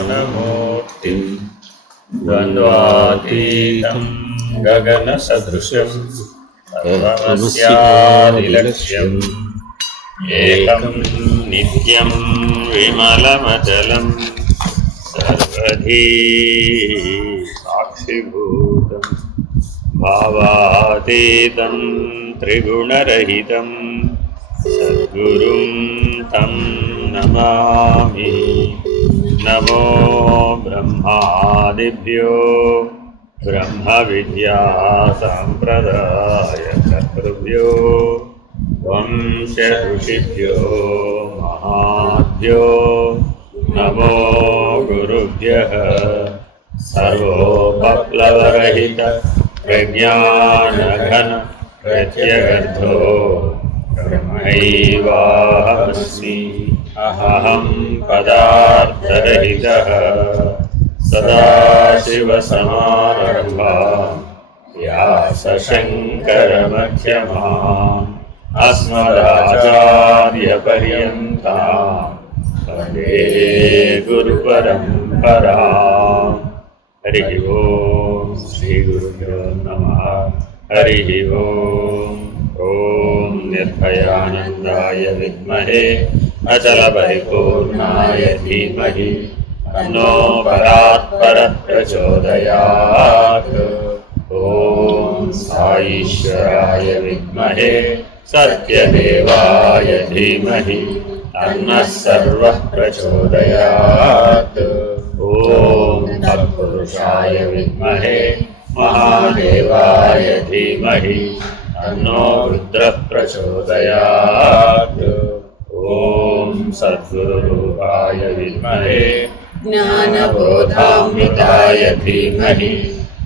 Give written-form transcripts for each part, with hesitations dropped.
ज्ञानमूर्तिं द्वन्द्वातीतं गगनसदृशं सर्वमस्यादिलक्ष्यम् एकं नित्यं विमलमचलं सर्वधी साक्षिभूतं भावातीतं त्रिगुणरहितं सद्गुरुं तं नमामि। नमो ब्रह्मादिभ्यो ब्रह्मविद्यासम्प्रदायकर्तृभ्यो वंश ऋषिभ्यो महाभ्यो नमो गुरुभ्यः। सर्वोपप्लवरहित प्रज्ञानघन प्रत्यगर्थो ब्रह्मैवाहमस्मि। अहं पदार्थरहितः सदाशिवसमारम्भां व्यासशङ्करमध्यमाम् अस्मदाचार्यपर्यन्तां वन्दे गुरुपरम्पराम्। हरिः ओं श्रीगुरुभ्यो नमः। हरिः ओं। ॐ निर्भयानन्दाय विद्महे अचलपरिपूर्णाय धीमहि तन्नो परात्परः प्रचोदयात्। ॐ साईश्वराय विद्महे सत्यदेवाय धीमहि तन्नः सर्वः प्रचोदयात्। ॐ तत्पुरुषाय विद्महे महादेवाय धीमहि तन्नो रुद्रः प्रचोदयात्। ॐ सद्गुरुरूपाय विद्महे ज्ञानबोधामृताय धीमहि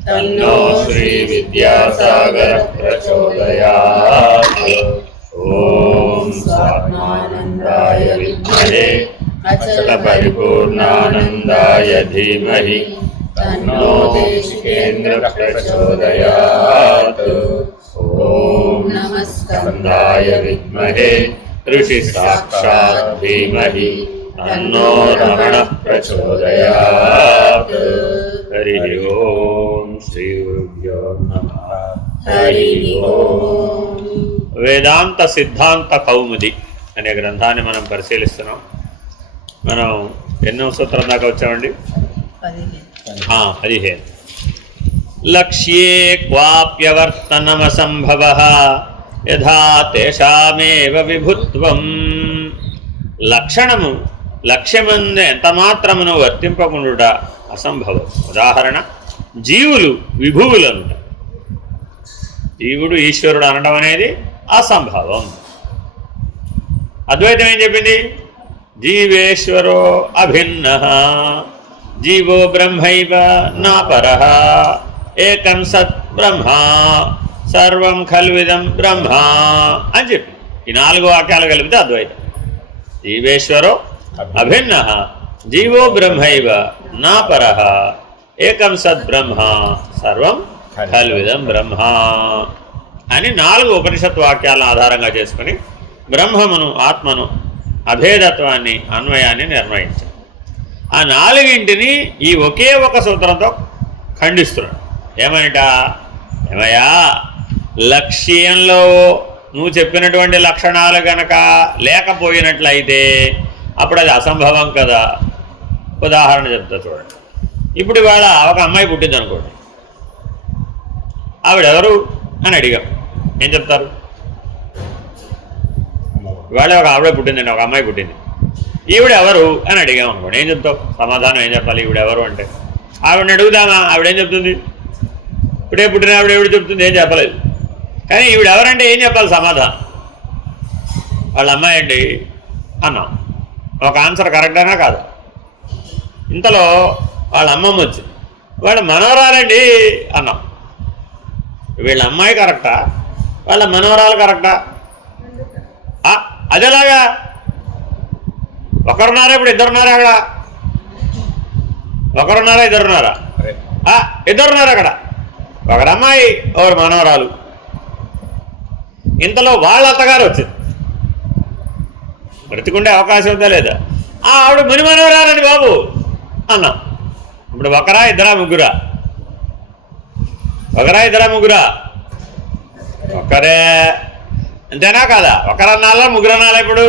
तन्नो श्रीविद्यासागरः प्रचोदयात्। ॐ स्वात्मानन्दाय विद्महे अचलपरिपूर्णानन्दाय धीमहि तन्नो देशिकेन्द्रः प्रचोदयात्। ॐ नमस्कन्दाय विद्महे ऋषिसाक्षात् धीमहि तन्नो रमणः प्रचोदयात्। हरिः ओं श्रीगुरुभ्यो नमः। हरिः ओं। వేదాంత సిద్ధాంత కౌముది అనే గ్రంథాన్ని మనం పరిశీలిస్తున్నాం. మనం ఎన్నో సూత్రం దాకా వచ్చామండి? 15. లక్ష్యే క్వాప్యవర్తనమసంభవః యథా తేషామేవ విభుత్వం. లక్షణము లక్ష్యమందు ఎంత మాత్రమును వర్తింపకుండుట అసంభవం. ఉదాహరణ, జీవులు విభువులు అనుట. జీవుడు ఈశ్వరుడు అనడం అనేది అసంభవం. అద్వైతం ఏం చెప్పింది? జీవేశ్వరో అభిన్నః జీవో బ్రహ్మైవ నాపరః ఏకం సత్ బ్రహ్మ సర్వం ఖల్విదం బ్రహ్మ అని చెప్పి ఈ 4 వాక్యాలు కలిపితే అద్వైతం. జీవేశ్వరో అభిన్నః జీవో బ్రహ్మైవ నాపరః ఏకం సద్ బ్రహ్మ సర్వం ఖల్విదం బ్రహ్మ అని 4 ఉపనిషత్ వాక్యాలను ఆధారంగా చేసుకుని బ్రహ్మమును ఆత్మను అభేదత్వాన్ని అన్వయాన్ని నిర్ణయించారు. ఆ 4ంటిని ఈ ఒకే ఒక సూత్రంతో ఖండిస్తున్నాడు. ఏమయ్యా, లక్ష్యంలో నువ్వు చెప్పినటువంటి లక్షణాలు గనక లేకపోయినట్లయితే అప్పుడు అది అసంభవం కదా. ఉదాహరణ చెప్తా చూడండి. ఇప్పుడు ఇవాళ ఒక అమ్మాయి పుట్టింది అనుకోండి. ఆవిడెవరు అని అడిగాం, ఏం చెప్తారు? ఇవాళ ఒక ఆవిడ పుట్టిందండి, ఒక అమ్మాయి పుట్టింది. ఈవిడెవరు అని అడిగాం అనుకోండి, ఏం చెప్తావు? సమాధానం ఏం చెప్పాలి? ఈవిడెవరు అంటే ఆవిడని అడుగుదామా? ఆవిడేం చెప్తుంది? ఇప్పుడే పుట్టిన ఆవిడ ఎవడు చెప్తుంది? ఏం చెప్పలేదు. కానీ ఈవిడెవరంటే ఏం చెప్పాలి సమాధానం? వాళ్ళ అమ్మాయి అండి అన్నాం. ఒక ఆన్సర్ కరెక్టేనా కాదు? ఇంతలో వాళ్ళ అమ్మమ్మ వచ్చింది, వాళ్ళ మనవరాలండి అన్నాం. వీళ్ళ అమ్మాయి కరెక్టా, వాళ్ళ మనవరాలు కరెక్టా? అదేలాగా ఒకరున్నారా? ఇప్పుడు ఇద్దరున్నారా? అక్కడ ఒకరున్నారా? ఇద్దరున్నారా? ఇద్దరున్నారు అక్కడ. ఒకరు అమ్మాయి, ఒకరు మనవరాలు. ఇంతలో వాళ్ళ అత్తగారు వచ్చింది. బ్రతికుండే అవకాశం ఉందా లేదా? ఆవిడ ముని మనవరాలండి బాబు. అన్నాం. ఇప్పుడు ఒకరా ఇద్దరా ముగ్గురా? ఒకరా ఇద్దరా ముగ్గురా? ఒకరే. అంతేనా కాదా? ఒకరన్నాలా ముగ్గురన్నాలా? ఇప్పుడు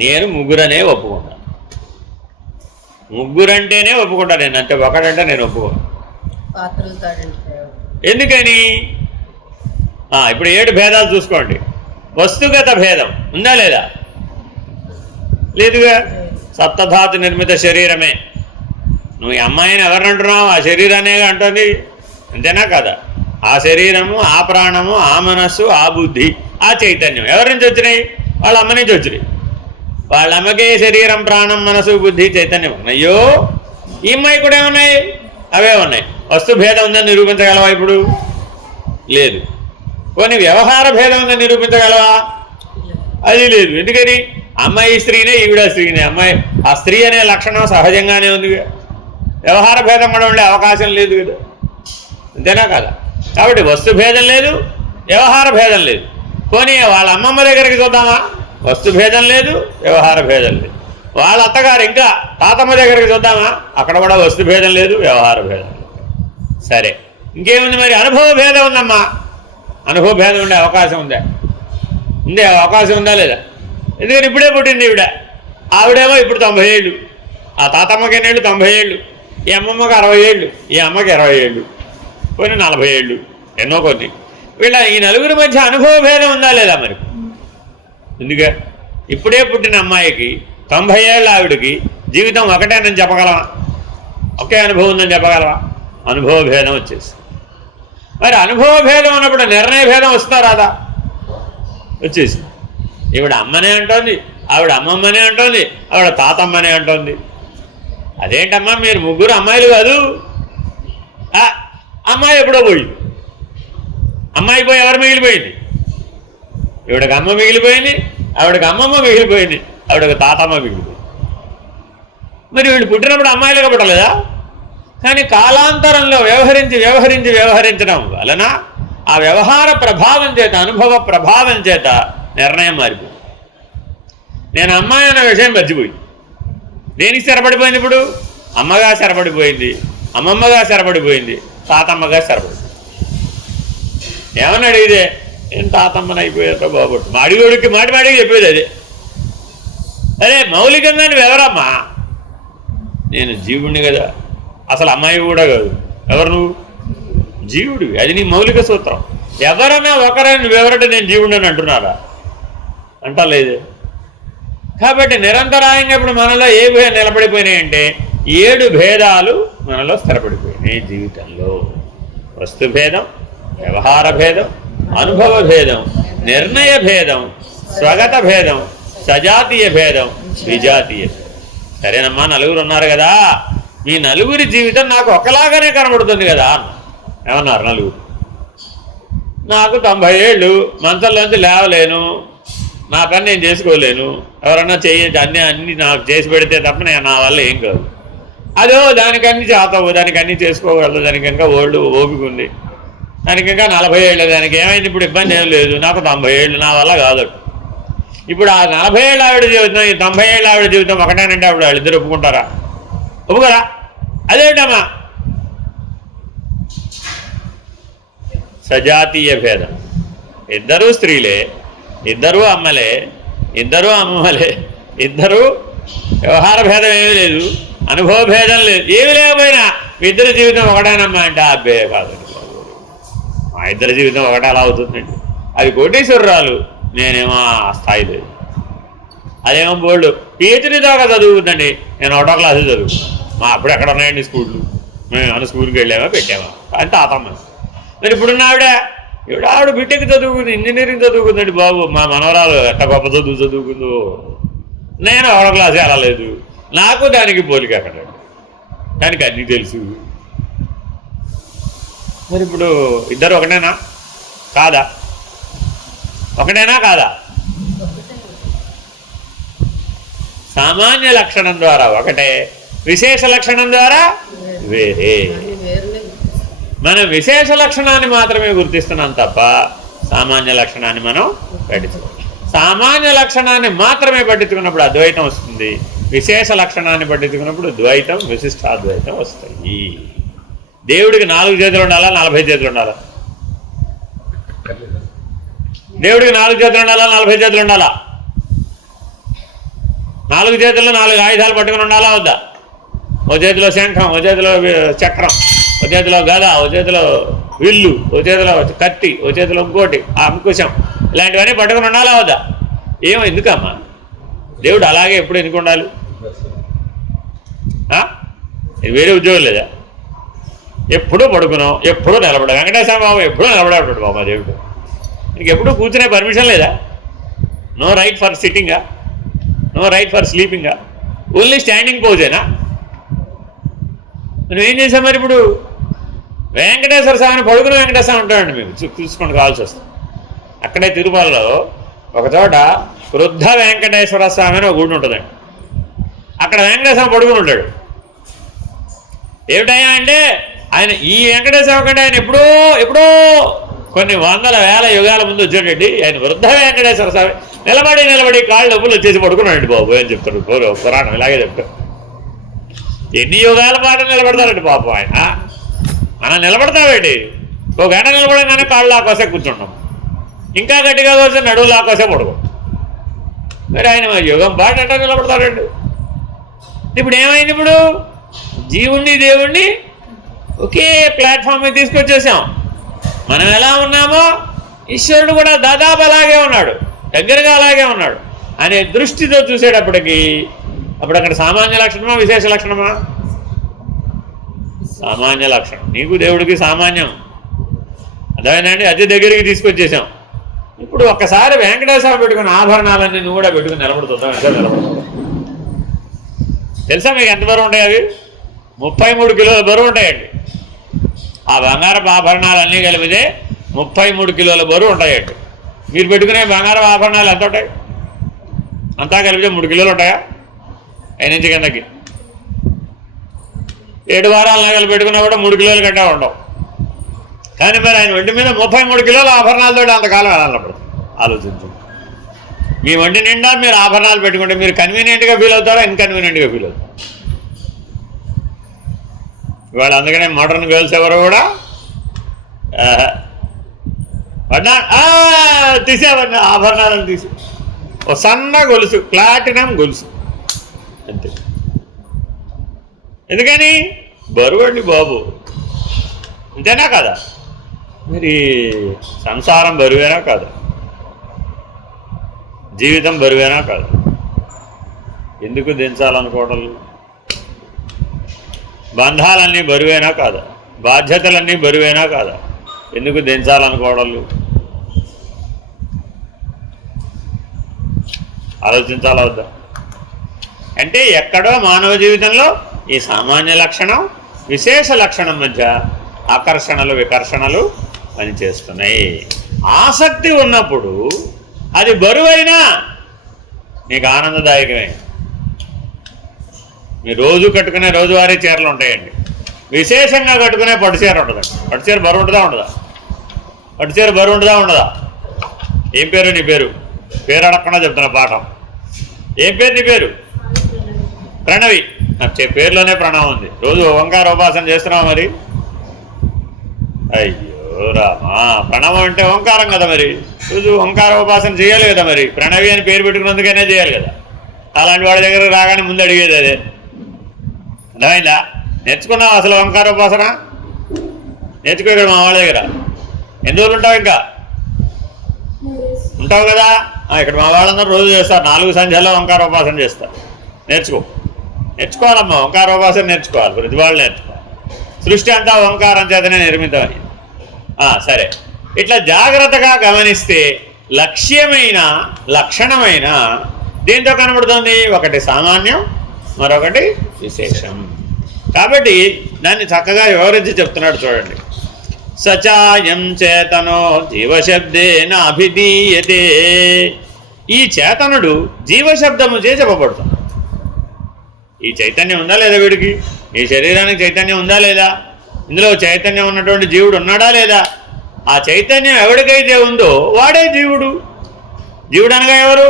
నేను ముగ్గురనే ఒప్పుకుంటాను. ముగ్గురంటేనే ఒప్పుకుంటాను నేను, అంతే. ఒకడంటే నేను ఒప్పుకోను. ఎందుకని? ఇప్పుడు 7 భేదాలు చూసుకోండి. వస్తుగత భేదం ఉందా లేదా? లేదుగా. సప్తధాతు నిర్మిత శరీరమే. నువ్వు ఈ అమ్మాయిని ఎవరిని అంటున్నావు? ఆ శరీరాన్నే అంటుంది. అంతేనా కదా? ఆ శరీరము, ఆ ప్రాణము, ఆ మనస్సు, ఆ బుద్ధి, ఆ చైతన్యం ఎవరి నుంచి వచ్చినాయి? వాళ్ళ అమ్మ నుంచి వచ్చినాయి. వాళ్ళ అమ్మకే శరీరం, ప్రాణం, మనసు, బుద్ధి, చైతన్యం ఉన్నాయో, ఈ అమ్మాయి కూడా ఏమున్నాయి? అవే ఉన్నాయి. వస్తు భేదం ఉందని నిరూపించగలవా? ఇప్పుడు లేదు. కొన్ని వ్యవహార భేదం ఉందని నిరూపించగలవా? అది లేదు. ఎందుకని? అమ్మాయి స్త్రీనే, ఈవిడ స్త్రీనే. అమ్మాయి ఆ స్త్రీ అనే లక్షణం సహజంగానే ఉంది. వ్యవహార భేదం కూడా ఉండే అవకాశం లేదు కదా. అంతేనా కదా? కాబట్టి వస్తు భేదం లేదు, వ్యవహార భేదం లేదు. పోనీ వాళ్ళ అమ్మమ్మ దగ్గరికి చూద్దామా? వస్తు భేదం లేదు, వ్యవహార భేదం లేదు. వాళ్ళ అత్తగారు ఇంకా తాతమ్మ దగ్గరికి చూద్దామా? అక్కడ కూడా వస్తు భేదం లేదు, వ్యవహార భేదం లేదు. సరే, ఇంకేముంది మరి? అనుభవ భేదం ఉందమ్మా. అనుభవ భేదం ఉండే అవకాశం ఉందా? ఉండే అవకాశం ఉందా లేదా? ఎందుకని? ఇప్పుడే పుట్టింది ఈవిడ. ఆవిడేమో ఇప్పుడు 90 ఏళ్ళు. ఆ తాతమ్మకి ఎన్నేళ్ళు? 90 ఏళ్ళు. ఈ అమ్మమ్మకి 60 ఏళ్ళు. ఈ అమ్మకి 20 ఏళ్ళు. కొన్ని 40 ఏళ్ళు. ఎన్నో కొన్ని. ఈ నలుగురి మధ్య అనుభవ భేదం ఉందా లేదా మరి? ఎందుకే? ఇప్పుడే పుట్టిన అమ్మాయికి 90 ఏళ్ళ ఆవిడకి జీవితం ఒకటేనని చెప్పగలవా? ఒకే అనుభవం ఉందని చెప్పగలవా? అనుభవ భేదం వచ్చేసి. మరి అనుభవ భేదం అన్నప్పుడు నిర్ణయ భేదం వస్తుందా రాదా? వచ్చేసి. ఈవిడ అమ్మనే అంటోంది, ఆవిడ అమ్మమ్మనే అంటోంది, ఆవిడ తాతమ్మనే అంటోంది. అదేంటమ్మా మీరు ముగ్గురు అమ్మాయిలు కాదు? అమ్మాయి ఎప్పుడో పోయింది. అమ్మాయి పోయి ఎవరు మిగిలిపోయింది? ఈవిడకి అమ్మ మిగిలిపోయింది, ఆవిడకి అమ్మమ్మ మిగిలిపోయింది, ఆవిడకి తాతమ్మ మిగిలిపోయింది. మరి వీళ్ళు పుట్టినప్పుడు అమ్మాయిలుగా పుట్టలేదా? కానీ కాలాంతరంలో వ్యవహరించడం వలన ఆ వ్యవహార ప్రభావం చేత, అనుభవ ప్రభావం చేత నిర్ణయం మారిపోయింది. నేను అమ్మాయి అన్న విషయం మర్చిపోయింది. దేనికి స్థిరపడిపోయింది? ఇప్పుడు అమ్మగా స్థిరపడిపోయింది, అమ్మమ్మగా స్థిరపడిపోయింది, తాతమ్మగా స్థిరపడిపోయింది. ఏమని అడిగితే నేను తాతమ్మని అయిపోయాక బాబట్టు మాడిగోడికి మాటికి చెప్పేది అదే. అరే మౌలికంగా నువ్వెవరమ్మా? నేను జీవుడిని కదా. అసలు అమ్మాయి కూడా కాదు. ఎవరు నువ్వు? జీవుడివి. అది నీ మౌలిక సూత్రం. ఎవరన్నా ఒకరైనా నువ్వెవరంటే నేను జీవుడిని అని అంటున్నారా? అంటలేదే. కాబట్టి నిరంతరాయంగా ఇప్పుడు మనలో ఏ నిలబడిపోయినాయంటే 7 భేదాలు మనలో స్థిరపడిపోయినాయి జీవితంలో. వస్తు భేదం, వ్యవహార భేదం, అనుభవ భేదం, నిర్ణయ భేదం, స్వగత భేదం, సజాతీయ భేదం, విజాతీయ భేదం. సరేనమ్మా, నలుగురు ఉన్నారు కదా, మీ నలుగురి జీవితం నాకు ఒకలాగానే కనబడుతుంది కదా. ఏమన్నారు? నలుగురు. నాకు 90 ఏళ్ళు, మంచంలోంచి లేవలేను, నా పని నేను చేసుకోలేను, ఎవరన్నా చేయొచ్చు, అన్నీ నాకు చేసి పెడితే తప్ప నా వల్ల ఏం కాదు. అదో దానికన్నీ చేతావు, దానికి అన్నీ చేసుకోగలదు, దానికి ఇంకా ఓపిక ఉంది, దానికి ఇంకా 40 ఏళ్ళు, దానికి ఏమైంది? ఇప్పుడు ఇబ్బంది ఏం లేదు, నాకు 90 ఏళ్ళు, నా వల్ల కాదు. ఇప్పుడు ఆ 40 ఏళ్ళ ఆవిడ జీవితం, ఈ 90 ఏళ్ళ ఆవిడ జీవితం ఒకటేనంటే అప్పుడు వాళ్ళిద్దరు ఒప్పుకుంటారా? ఒప్పుకోరా? అదేంటమ్మా? సజాతీయ భేదం. ఇద్దరూ స్త్రీలే, ఇద్దరూ అమ్మలే, ఇద్దరూ అమ్మలే, ఇద్దరూ వ్యవహార భేదం ఏమీ లేదు, అనుభవ భేదం లేదు, ఏమి లేకపోయినా ఇద్దరు జీవితం ఒకటేనమ్మా అంటే అబ్బే కాదు, మా ఇద్దరి జీవితం ఒకటే అలా అవుతుందండి. అది కోటీశ్వరరాలు, నేనేమో ఆ స్థాయి లేదు. అదేమో బోల్డ్ PhD దాకా చదువుతుందండి, నేను 1వ క్లాసు చదువుకున్నాను. మా అప్పుడు ఎక్కడ ఉన్నాయండి స్కూళ్ళు? మేము ఏమైనా స్కూల్కి వెళ్ళామా పెట్టామా? అని తాతమ్మ. మరి ఇప్పుడున్న ఆవిడ బీటెక్ చదువుకుంది, ఇంజనీరింగ్ చదువుకుందండి బాబు. మా మనవరాలు ఎట్ట గొప్ప చదువుకుందో. నేను 1వ క్లాసు వెళ్ళలేదు, నాకు దానికి పోలిక అక్కడ, దానికి అన్నీ తెలుసు. మరి ఇప్పుడు ఇద్దరు ఒకటేనా కాదా? ఒకటేనా కాదా? సామాన్య లక్షణం ద్వారా ఒకటే, విశేష లక్షణం ద్వారా వేరే. మనం విశేష లక్షణాన్ని మాత్రమే గుర్తిస్తున్నాం తప్ప సామాన్య లక్షణాన్ని మనం పట్టించుకోం. సామాన్య లక్షణాన్ని మాత్రమే పట్టించుకున్నప్పుడు అద్వైతం వస్తుంది, విశేష లక్షణాన్ని పట్టించుకున్నప్పుడు ద్వైతం విశిష్టాద్వైతం వస్తాయి. దేవుడికి 4 చేతులు ఉండాలా 40 చేతులు ఉండాలా? దేవుడికి 4 చేతులు ఉండాలా 40 చేతులు ఉండాలా? 4 చేతుల్లో 4 ఆయుధాలు పట్టుకుని ఉండాలా వద్దా? ఓ చేతిలో శంఖం, ఓ చేతిలో చక్రం, ఓ చేతిలో గద, ఓ చేతిలో విల్లు, ఓ చేతిలో కత్తి, ఓ చేతిలో ఇంకోటి అంకుశం, ఇలాంటివన్నీ పట్టుకుని ఉండాలా వద్దా? ఏమో ఎందుకమ్మా దేవుడు అలాగే ఎప్పుడు ఎందుకు ఉండాలి? ఇది వేరే ఉద్యోగం లేదా? ఎప్పుడూ పడుకున్నాం, ఎప్పుడూ నిలబడ. వెంకటేశ్వర బాబు ఎప్పుడూ నిలబడాడు బాబా దేవుడు. నీకు ఎప్పుడూ కూర్చునే పర్మిషన్ లేదా? నో రైట్ ఫర్ సిట్టింగా, నో రైట్ ఫర్ స్లీపింగా, ఓన్లీ స్టాండింగ్ పోజేనా? మనం ఏం చేసాం మరి? ఇప్పుడు వెంకటేశ్వర స్వామిని పడుకుని వెంకటేశ్వర ఉంటామండి మేము చూసుకొని కావాల్సి వస్తుంది. అక్కడే తిరుమలలో ఒకచోట వృద్ధ వెంకటేశ్వర స్వామి అని ఒక గుడి ఉంటుందండి. అక్కడ వెంకటేశ్వర పడుకుని ఉంటాడు. ఏమిటయ్యా అంటే ఆయన ఈ వెంకటేశ్వర కంటే ఆయన ఎప్పుడో కొన్ని వందల వేల యుగాల ముందు వచ్చాడండి. ఆయన వృద్ధ వెంకటేశ్వర స్వామి నిలబడి కాళ్ళు డబ్బులు వచ్చేసి పడుకున్నాడండి బాబు అని చెప్తాడు పురాణం. ఇలాగే చెప్తాడు. ఎన్ని యుగాల పాటు నిలబడతారండి పాపం ఆయన. మనం నిలబడతామండి, ఒక గంట నిలబడగానే కాళ్ళు లాకోసే కూర్చుంటాం, ఇంకా గట్టిగా కోసే నడువు లాకోసే పడుకో. మరి ఆయన యుగం పాటు ఎట్లా నిలబడతాడండి? ఇప్పుడు ఏమైంది? ఇప్పుడు జీవుణ్ణి దేవుణ్ణి ఒకే ప్లాట్ఫామ్ మీద తీసుకొచ్చేసాం. మనం ఎలా ఉన్నామో ఈశ్వరుడు కూడా దాదాపు అలాగే ఉన్నాడు, దగ్గరగా అలాగే ఉన్నాడు అనే దృష్టితో చూసేటప్పటికి అప్పుడు అక్కడ సామాన్య లక్షణమా విశేష లక్షణమా? సామాన్య లక్షణం. నీకు దేవుడికి సామాన్యం అదేనండి, అతి దగ్గరికి తీసుకొచ్చేసాం. ఇప్పుడు ఒక్కసారి వెంకటేశ్వర పెట్టుకున్న ఆభరణాలన్నీ నువ్వు కూడా పెట్టుకుని నిలబడుతుందాం. ఎంత నిలబడతావు తెలుసా మీకు? ఎంత బరువు ఉంటాయి అవి? 33 కిలోల బరువు ఉంటాయండి. ఆ బంగారపు ఆభరణాలన్నీ కలిపితే 33 కిలోల బరువు ఉంటాయండి. మీరు పెట్టుకునే బంగారపు ఆభరణాలు ఎంత ఉంటాయి? అంతా కలిపితే 3 కిలోలు ఉంటాయా? అయినంచి కిందకి 7 వారాల నగలు పెట్టుకున్నా కూడా 3 కిలోల కంటే ఉండవు. కానీ మరి ఆయన ఒంటి మీద 33 కిలోల ఆభరణాలతో అంతకాలం వెళ్ళాలన్నప్పుడు ఆలోచించు. మీ ఒంటి నిండా మీరు ఆభరణాలు పెట్టుకుంటే మీరు కన్వీనియంట్గా ఫీల్ అవుతారా ఇన్కన్వీనియంట్గా ఫీల్ అవుతారు? ఇవాళ అందుకనే మోడర్న్ గర్ల్స్ ఎవరు కూడా తీసేవన్నీ ఆభరణాలను తీసి ఓ సన్న గొలుసు, ప్లాటినం గొలుసు అంతే. ఎందుకని? బరువు అండి బాబు, అంతేనా కదా? మరి సంసారం బరువేనా కాదా? జీవితం బరువేనా కాదు? ఎందుకు దించాలనుకోవడం? బంధాలన్నీ బరువేనా కాదా? బాధ్యతలన్నీ బరువేనా కాదా? ఎందుకు దించాలనుకోవడం? ఆలోచించాలా వద్దా? అంటే ఎక్కడో మానవ జీవితంలో ఈ సామాన్య లక్షణం విశేష లక్షణం మధ్య ఆకర్షణలు వికర్షణలు పనిచేస్తున్నాయి. ఆసక్తి ఉన్నప్పుడు అది బరువైనా నీకు ఆనందదాయకమే. మీరు రోజు కట్టుకునే రోజువారీ చీరలు ఉంటాయండి, విశేషంగా కట్టుకునే పట్టు చీర ఉంటుందండి. పట్టు చీర బరువు ఉంటుందా ఉండదా? పట్టు చీర బరువు ఉంటుందా ఉండదా? ఏం పేరు నీ పేరు? పేరు అడగకుండా చెప్తున్నా పాఠం. ఏం పేరు నీ పేరు? ప్రణవి. పేరులోనే ప్రణవం ఉంది. రోజు ఓంకార ఉపాసన చేస్తున్నావా మరి? అయ్యో రామా, ప్రణవం అంటే ఓంకారం కదా, మరి రోజు ఓంకార ఉపాసన చేయాలి కదా. మరి ప్రణవి అని పేరు పెట్టుకున్నందుకైనా చేయాలి కదా. అలాంటి వాడి దగ్గర రాగానే ముందు అడిగేది అదే. అర్థమైందా? నేర్చుకున్నావు అసలు ఓంకార ఉపాసన? నేర్చుకో ఇక్కడ మా వాళ్ళ దగ్గర. ఎన్ని రోజులు ఉంటావు? ఇంకా ఉంటావు కదా. ఇక్కడ మా వాళ్ళందరూ రోజు చేస్తారు, 4 సంధ్యాల్లో ఓంకార ఉపాసన చేస్తారు. నేర్చుకోవాలమ్మా, ఓంకార ఉపాసన నేర్చుకోవాలి. ప్రతి వాళ్ళు నేర్చుకోవాలి. సృష్టి అంతా ఓంకారం చేతనే నిర్మితమని. సరే, ఇట్లా జాగ్రత్తగా గమనిస్తే లక్ష్యమైన లక్షణమైన దేంతో కనబడుతుంది? ఒకటి సామాన్యం, మరొకటి విశేషం. కాబట్టి దాన్ని చక్కగా వివరించి చెప్తున్నాడు చూడండి. సచాయం చేతనో జీవశబ్దేన అభిధీయతే. ఈ చేతనుడు జీవశబ్దము చే చెప్పబడుతుంది. ఈ చైతన్యం ఉందా లేదా వీడికి? ఈ శరీరానికి చైతన్యం ఉందా లేదా? ఇందులో చైతన్యం ఉన్నటువంటి జీవుడు ఉన్నాడా లేదా? ఆ చైతన్యం ఎవరికైతే ఉందో వాడే జీవుడు. జీవుడు అనగా ఎవరు?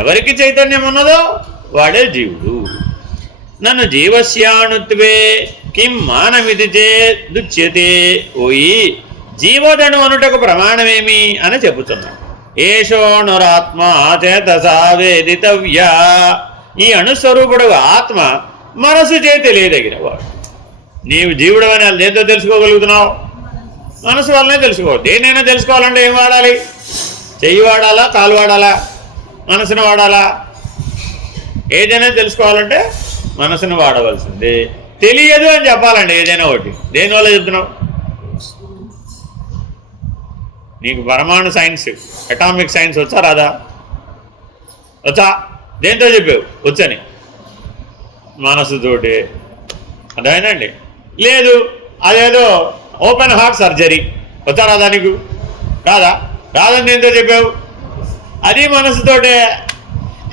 ఎవరికి చైతన్యం ఉన్నదో వాడే జీవుడు. నన్ను జీవస్యాణుత్వే కిం మానమితి చేదుచ్యతే. ఓయి జీవోదను అనుటకు ప్రమాణమేమి అని చెబుతున్నాడు. ఏషోణురాత్మా చేతసా వేదితవ్య. ఈ అణుస్వరూపుడు ఆత్మ మనసు చే తెలియదగినవాడు. నీవు జీవుడు అని అది దేంతో తెలుసుకోగలుగుతున్నావు? మనసు వల్లనే తెలుసుకోవాలి. దేనైనా తెలుసుకోవాలంటే ఏం వాడాలి? చెయ్యి వాడాలా, కాలు వాడాలా, మనసును వాడాలా? ఏదైనా తెలుసుకోవాలంటే మనసును వాడవలసింది. తెలియదు అని చెప్పాలండి ఏదైనా ఒకటి. దేనివల్ల చెప్తున్నావు? నీకు పరమాణు సైన్స్, అటామిక్ సైన్స్ వచ్చా రాదా? వచ్చా? దేంతో చెప్పావు వచ్చని? మనసుతోటి. అదేనండి. లేదు అదేదో ఓపెన్ హార్ట్ సర్జరీ వచ్చా రాదా నీకు? రాదా? రాదని దేంతో చెప్పావు? అది మనసుతోటే.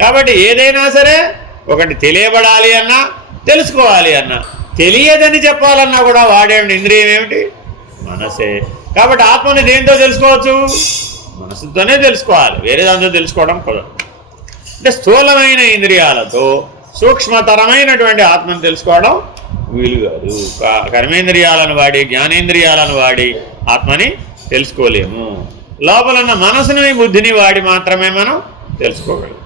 కాబట్టి ఏదైనా సరే ఒకటి తెలియబడాలి అన్నా, తెలుసుకోవాలి అన్నా, తెలియదని చెప్పాలన్నా కూడా వాడే ఇంద్రియం ఏమిటి? మనసే. కాబట్టి ఆత్మని దేంతో తెలుసుకోవచ్చు? మనసుతోనే తెలుసుకోవాలి. వేరే దాంతో తెలుసుకోవడం కుదరదు. అంటే స్థూలమైన ఇంద్రియాలతో సూక్ష్మతరమైనటువంటి ఆత్మను తెలుసుకోవడం వీలు కాదు. కర్మేంద్రియాలను వాడి, జ్ఞానేంద్రియాలను వాడి ఆత్మని తెలుసుకోలేము. లోపలున్న మనసుని, బుద్ధిని వాడి మాత్రమే మనం తెలుసుకోగలం.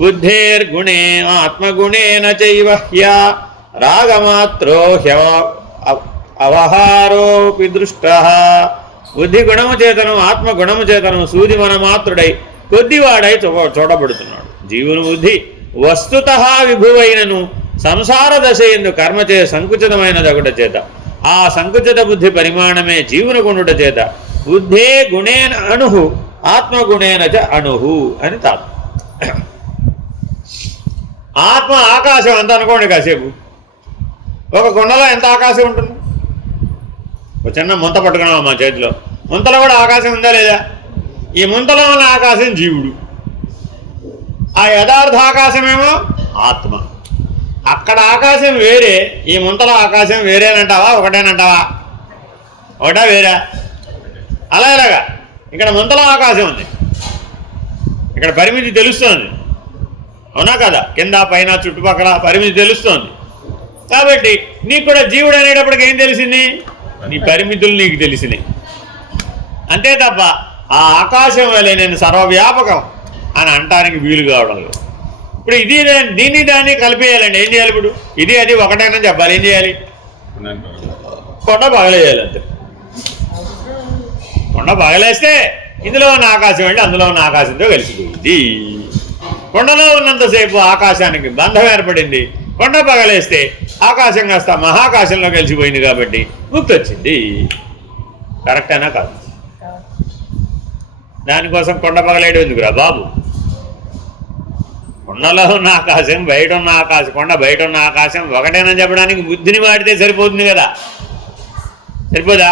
బుద్ధేర్గుణే ఆత్మగుణేన చైవ హ్యా రాగమాత్రో అవహారోపి దృష్ట. బుద్ధి గుణము చేతను, ఆత్మ గుణము చేతను సూది మనమాత్రుడై కొద్దివాడై చూడబడుతున్నాడు. జీవుని బుద్ధి వస్తుతః విభువైనను సంసార దశ ఎందు కర్మచే సంకుచితమైన దగుట చేత ఆ సంకుచిత బుద్ధి పరిమాణమే జీవుని గుణుట చేత బుద్ధే గుణేన అణుహు ఆత్మగుణేన చ అణుహు అని తాత్పర్యం. ఆత్మ ఆకాశం ఎంత అనుకోండి. కాసేపు ఒక కుండలో ఎంత ఆకాశం ఉంటుంది? ఒక చిన్న ముంత పట్టుకున్నాం మా చేతిలో. ముంతలో కూడా ఆకాశం ఉందా లేదా? ఈ ముంతలో ఉన్న ఆకాశం జీవుడు, ఆ యథార్థ ఆకాశమేమో ఆత్మ. అక్కడ ఆకాశం వేరే, ఈ ముంతలో ఆకాశం వేరేనంటావా? ఒకటేనంటావా? ఒకటా వేరా? అలాగా ఇక్కడ ముంతలో ఆకాశం ఉంది, ఇక్కడ పరిమితి తెలుస్తోంది. అవునా కదా? కింద పైన చుట్టుపక్కల పరిమితి తెలుస్తోంది. కాబట్టి నీకు కూడా జీవుడు అనేటప్పటికి ఏం తెలిసింది? నీ పరిమితులు నీకు తెలిసినాయి. అంతే తప్ప ఆ ఆకాశం వల్లే నేను సర్వవ్యాపకం అని అంటానికి వీలు కావడం లేదు. ఇప్పుడు ఇది దీన్ని దాన్ని కలిపేయాలండి. ఏం చేయాలి? ఇప్పుడు ఇది అది ఒకటైనా చెప్పాలి. ఏం చేయాలి? కొండ పగలేయాలి. అంతే. కొండ పగలేస్తే ఇందులో ఉన్న ఆకాశం అంటే అందులో ఉన్న ఆకాశంతో కలిసిపోయింది. కొండలో ఉన్నంతసేపు ఆకాశానికి బంధం ఏర్పడింది. కొండ పగలేస్తే ఆకాశం కాస్త మహాకాశంలో కలిసిపోయింది. కాబట్టి ముక్తి వచ్చింది. కరెక్టేనా కాదు? దానికోసం కొండ పగలేయడం ఎందుకురా బాబు? కొండలో ఉన్న ఆకాశం, బయట ఉన్న ఆకాశం, కొండ బయట ఉన్న ఆకాశం ఒకటేనని చెప్పడానికి బుద్ధిని వాడితే సరిపోతుంది కదా? సరిపోదా?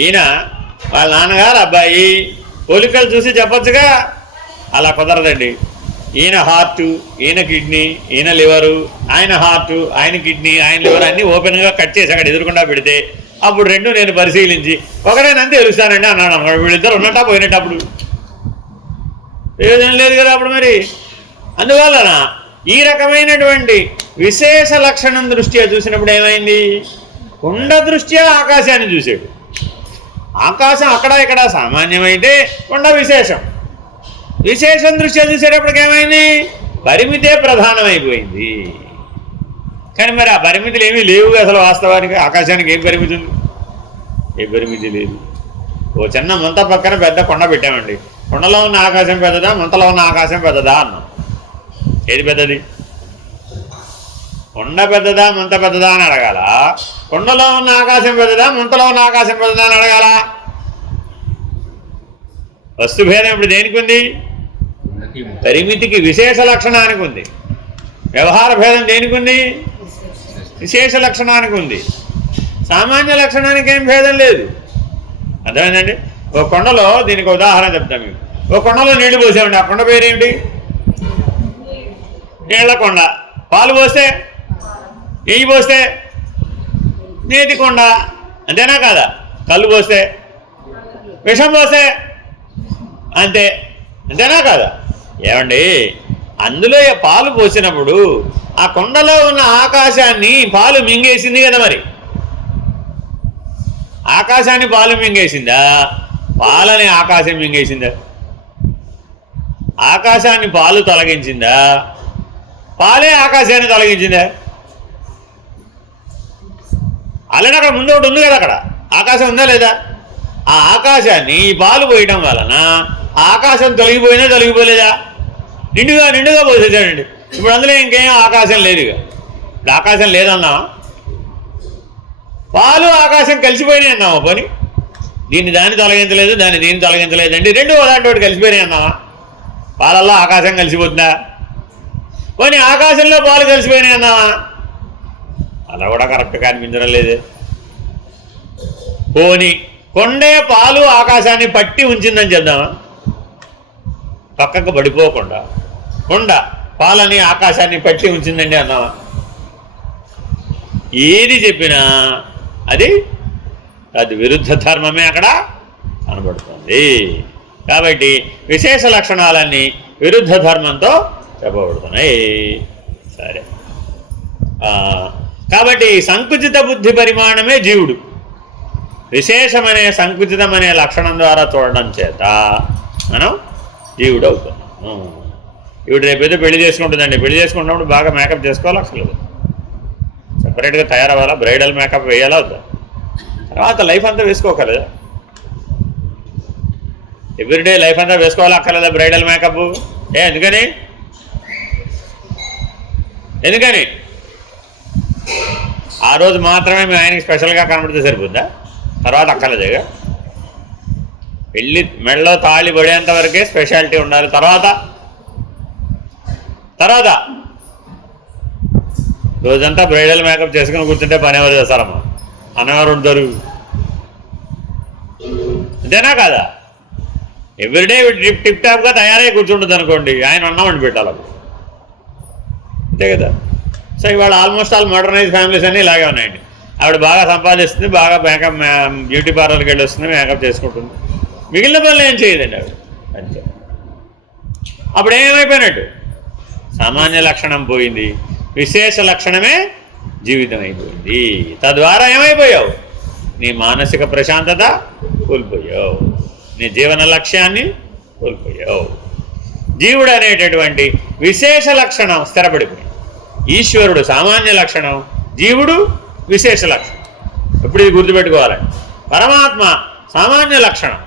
ఈయన వాళ్ళ నాన్నగారు అబ్బాయి పోలికలు చూసి చెప్పొచ్చుగా. అలా కుదరదండి. ఈయన హార్టు, ఈయన కిడ్నీ, ఈయన లివరు, ఆయన హార్టు, ఆయన కిడ్నీ, ఆయన లివర్ అన్నీ ఓపెన్గా కట్ చేసి అక్కడ ఎదురుకుండా పెడితే అప్పుడు రెండు నేను పరిశీలించి ఒకటేనంతే తెలుస్తానండి అన్నాడు అన్నాడు. వీళ్ళిద్దరు ఉన్నట్టా పోయినట్టప్పుడు ప్రయోజనం లేదు కదా అప్పుడు. మరి అందువలన ఈ రకమైనటువంటి విశేష లక్షణం దృష్ట్యా చూసినప్పుడు ఏమైంది? కుండ దృష్ట్యా ఆకాశాన్ని చూసాడు. ఆకాశం అక్కడ ఇక్కడ సామాన్యమైతే కొండ విశేషం. విశేషం దృష్ట్యా చూసేటప్పటికి ఏమైంది? పరిమితే ప్రధానమైపోయింది. కానీ మరి ఆ పరిమితులు ఏమీ లేవు అసలు. వాస్తవానికి ఆకాశానికి ఏం పరిమితి ఉంది? ఏ పరిమితి లేదు. ఓ చిన్న ముంత పక్కన పెద్ద కొండ పెట్టామండి. కొండలో ఉన్న ఆకాశం పెద్దదా, ముంతలో ఉన్న ఆకాశం పెద్దదా అన్నాం. ఏది పెద్దది? కొండ పెద్దదా, ముంత పెద్దదా అని అడగాల? కొండలో ఉన్న ఆకాశం పెద్దదా, ముంతలో ఉన్న ఆకాశం పెద్దదా అని అడగాల? వస్తుభేదం ఇప్పుడు దేనికి ఉంది? పరిమితికి, విశేష లక్షణానికి ఉంది. వ్యవహార భేదం దేనికి ఉంది? విశేష లక్షణానికి ఉంది. సామాన్య లక్షణానికి ఏం భేదం లేదు. అర్థమైందండి? ఓ కొండలో, దీనికి ఉదాహరణ చెప్తాం మీకు. ఓ కొండలో నీళ్లు పోసామండి. ఆ కొండ పేరేమిటి? నీళ్ల కొండ. పాలు పోస్తే, నెయ్యి పోస్తే నేతి కొండ. అంతేనా కాదా? కళ్ళు పోస్తే, విషం పోస్తే అంతే. అంతేనా కాదా? ఏమండి అందులో పాలు పోసినప్పుడు ఆ కొండలో ఉన్న ఆకాశాన్ని పాలు మింగేసింది కదా. మరి ఆకాశాన్ని పాలు మింగేసిందా, పాలని ఆకాశం మింగేసిందా? ఆకాశాన్ని పాలు తొలగించిందా, పాలే ఆకాశాన్ని తొలగించిందా? అలానే అక్కడ ముందు ఒకటి ఉంది కదా, అక్కడ ఆకాశం ఉందా లేదా? ఆ ఆకాశాన్ని ఈ పాలు పోయటం వలన ఆకాశం తొలగిపోయినా తొలగిపోలేదా? నిండుగా పోసేసాడండి. ఇప్పుడు అందులో ఇంకేం ఆకాశం లేదు. ఇప్పుడు ఆకాశం లేదన్నావా? పాలు ఆకాశం కలిసిపోయినాయి అన్నావా? పోనీ దాన్ని తొలగించలేదు, దీన్ని తొలగించలేదండి, రెండు అలాంటి వాటి కలిసిపోయినాయి అన్నావా? పాలల్లో ఆకాశం కలిసిపోతుందా? పోనీ ఆకాశంలో పాలు కలిసిపోయినాయి అన్నావా? అలా కూడా కరెక్ట్గా అనిపించడం లేదు. పోనీ కొండే పాలు ఆకాశాన్ని పట్టి ఉంచిందని చెప్దామా? పక్కకు పడిపోకుండా కొండ పాలని ఆకాశాన్ని పట్టి ఉంచిందండి అన్నావా? ఏది చెప్పినా అది విరుద్ధ ధర్మమే అక్కడ కనబడుతుంది. కాబట్టి విశేష లక్షణాలన్నీ విరుద్ధ ధర్మంతో చెప్పబడుతున్నాయి. సరే, కాబట్టి సంకుచిత బుద్ధి పరిమాణమే జీవుడు. విశేషమనే సంకుచితమనే లక్షణం ద్వారా చూడడం చేత మనం జీవుడు అవుతున్నాం. ఈవిడ రేపేదో పెళ్లి చేసుకుంటుందండి. పెళ్లి చేసుకుంటున్నప్పుడు బాగా మేకప్ చేసుకోవాలి, అసలు సపరేట్గా తయారవ్వాలా, బ్రైడల్ మేకప్ వేయాలా వద్దా? తర్వాత లైఫ్ అంతా వేసుకోగలదా? ఎవ్రీడే లైఫ్ అంతా వేసుకోవాలా అక్కర్లేదా బ్రైడల్ మేకప్? ఎందుకని ఆ రోజు మాత్రమే మీ ఆయనకి స్పెషల్గా కనబడితే సరిపోద్దా? తర్వాత అక్కర్లేదేగా? పెళ్ళి మెడలో తాళి పడేంత వరకే స్పెషాలిటీ ఉండాలి. తర్వాత రోజంతా బ్రైడల్ మేకప్ చేసుకుని కూర్చుంటే పని ఎవరు చేస్తారమ్మా? అన్నవారు ఉంటారు, అంతేనా కాదా? ఎవ్రీడే టిప్ టాప్గా తయారై కూర్చుంటుంది అనుకోండి, ఆయన అన్నం వండి పెట్టాలి, అంతే కదా? సో ఇవాళ ఆల్మోస్ట్ ఆల్ మోడర్నైజ్ ఫ్యామిలీస్ అన్నీ ఇలాగే ఉన్నాయండి. ఆవిడ బాగా సంపాదిస్తుంది, బాగా మేకప్ బ్యూటీ పార్లర్కి వెళ్ళి వస్తుంది, మేకప్ చేసుకుంటుంది, మిగిలిన పనులు ఏం చేయదండి ఆవిడ, అంతే. అప్పుడు ఏమైపోయినట్టు? సామాన్య లక్షణం పోయింది, విశేష లక్షణమే జీవితం అయిపోయింది. తద్వారా ఏమైపోయావు? నీ మానసిక ప్రశాంతత కోల్పోయావు, నీ జీవన లక్ష్యాన్ని కోల్పోయావు. జీవుడు అనేటటువంటి విశేష లక్షణం స్థిరపడిపోయింది. ఈశ్వరుడు సామాన్య లక్షణం, జీవుడు విశేష లక్షణం. ఎప్పుడు ఇది గుర్తుపెట్టుకోవాలండి. పరమాత్మ సామాన్య లక్షణం,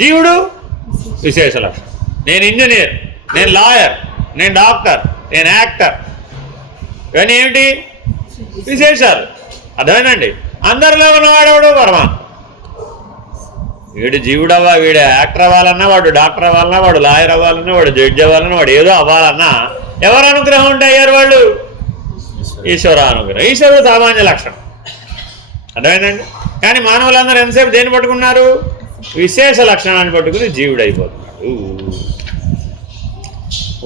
జీవుడు విశేష లక్షణం. నేను ఇంజనీర్, నేను లాయర్, నేను డాక్టర్, నేను యాక్టర్, ఇవన్నీ ఏమిటి? విశేషాలు. అర్థమేనండి? అందరిలో ఉన్నవాడెవడు? పరమాత్మ. వీడు జీవుడు వీడు యాక్టర్ అవ్వాలన్నా, వాడు డాక్టర్ అవ్వాలన్నా, వాడు లాయర్ అవ్వాలన్నా, వాడు జడ్జి అవ్వాలన్నా, వాడు ఏదో అవ్వాలన్నా ఎవరు అనుగ్రహం ఉంటే అయ్యారు వాళ్ళు? ఈశ్వర అనుగ్రహం. ఈశ్వరుడు సామాన్య లక్షణం. అర్థమైందండి? కానీ మానవులందరూ ఎంతసేపు దేన్ని పట్టుకున్నారు? విశేష లక్షణాన్ని పట్టుకుని జీవుడు అయిపోతున్నాడు.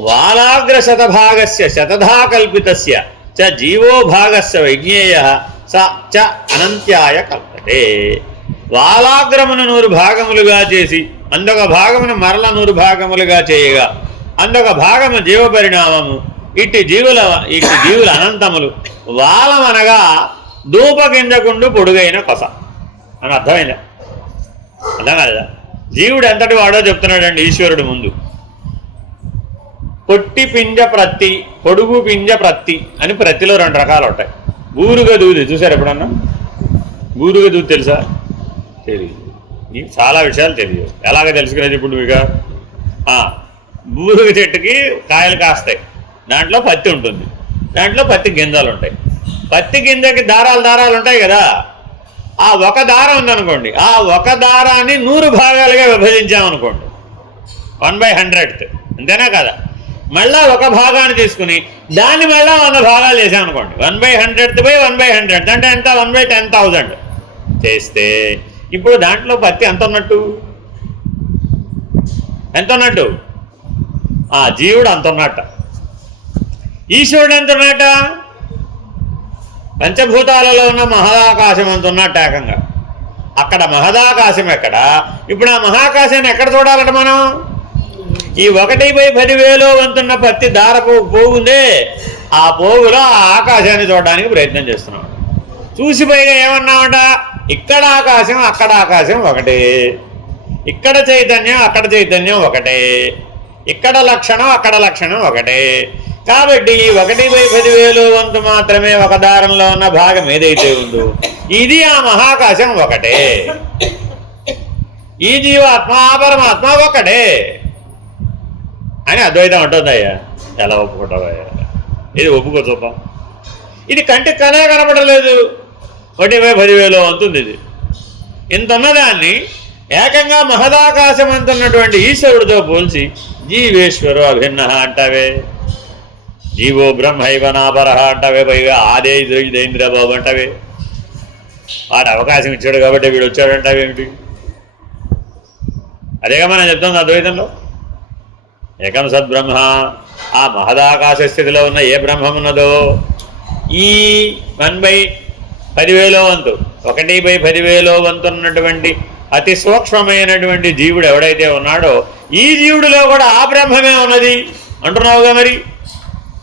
వాలాగ్ర శతభాగస్య శతధా కల్పితస్య చ జీవో భాగస్య వైజ్ఞేయ స చ అనంత్యాయ కల్పతే. వాలాగ్రమును 100 భాగములుగా చేసి అందొక భాగమును మరల 100 భాగములుగా చేయగా అందొక భాగము జీవ పరిణామము. ఇట్టి జీవుల అనంతములు. వాలమనగా ధూపగింజకుండు పొడుగైన కొస అని అర్థమైందా? అర్థం కాదా? జీవుడు ఎంతటి వాడో చెప్తున్నాడండి ఈశ్వరుడు ముందు. పొట్టి పింజ ప్రత్తి, పొడుగు పింజ ప్రత్తి అని ప్రత్తిలో 2 రకాలు ఉంటాయి. బూరుగ దూది చూసారు ఎప్పుడన్నా? బూరుగ దూది తెలుసా? తెలియదు. చాలా విషయాలు తెలియదు. ఎలాగ తెలుసుకునేది ఇప్పుడు మీకు? బూరుగ చెట్టుకి కాయలు కాస్తాయి, దాంట్లో పత్తి ఉంటుంది, దాంట్లో పత్తి గింజలు ఉంటాయి. పత్తి గింజకి దారాలు ఉంటాయి కదా. ఆ ఒక దారం ఉందనుకోండి, ఆ ఒక దారాన్ని 100 భాగాలుగా విభజించామనుకోండి, 1/100th, అంతేనా కదా? మళ్ళా ఒక భాగాన్ని తీసుకుని దాన్ని మళ్ళీ 100 భాగాలు చేసామనుకోండి, 1/100th/1/100 అంటే ఎంత? 1/10,000 చేస్తే ఇప్పుడు దాంట్లో పత్తి ఎంత ఉన్నట్టు? జీవుడు అంత ఉన్నట్ట. ఈశ్వరుడు ఎంత ఉన్నట్ట? పంచభూతాలలో ఉన్న మహదాకాశం అంత ఉన్నట్టు ఏకంగా. అక్కడ మహదాకాశం ఎక్కడ? ఇప్పుడు ఆ మహాకాశాన్ని ఎక్కడ చూడాలట మనం? ఈ 1/10,000 వంతున్న పత్తి దార పోగుందే, ఆ పోగులో ఆ ఆకాశాన్ని చూడడానికి ప్రయత్నం చేస్తున్నాం. చూసి పైగా ఏమన్నామట, ఇక్కడ ఆకాశం అక్కడ ఆకాశం ఒకటే, ఇక్కడ చైతన్యం అక్కడ చైతన్యం ఒకటే, ఇక్కడ లక్షణం అక్కడ లక్షణం ఒకటే. కాబట్టి 1/10,000 వంతు మాత్రమే ఒక దారంలో ఉన్న భాగం ఏదైతే ఉందో ఇది ఆ మహాకాశం ఒకటే, ఈ జీవాత్మ ఆ పరమాత్మ ఒకటే అని అద్వైతం అంటుందయ్యా. ఎలా ఒప్పుకుంటావయ్యా? ఇది ఒప్పుకో చూద్దాం. ఇది కంటికి కనే కనపడలేదు, 1/10,000 వంతుంది. ఇది ఇంత ఉన్నదాన్ని ఏకంగా మహదాకాశం అంటున్నటువంటి ఈశ్వరుడితో పోల్చి జీవేశ్వరు అభిన్న అంటావే, జీవో బ్రహ్మైవ నాపర అంటావే, పైగా ఆదే ఇదేంద్ర బాబు అంటావే. వాడు అవకాశం ఇచ్చాడు కాబట్టి వీడు వచ్చాడంటావేమిటి? అదేగా మనం చెప్తుంది అద్వైతంలో. ఏకం సద్బ్రహ్మ, ఆ మహదాకాశ స్థితిలో ఉన్న ఏ బ్రహ్మం ఉన్నదో ఈ 1/10,000 వంతు 1/10,000 వంతు ఉన్నటువంటి అతి సూక్ష్మమైనటువంటి జీవుడు ఎవడైతే ఉన్నాడో ఈ జీవుడిలో కూడా ఆ బ్రహ్మమే ఉన్నది అంటున్నావుగా. మరి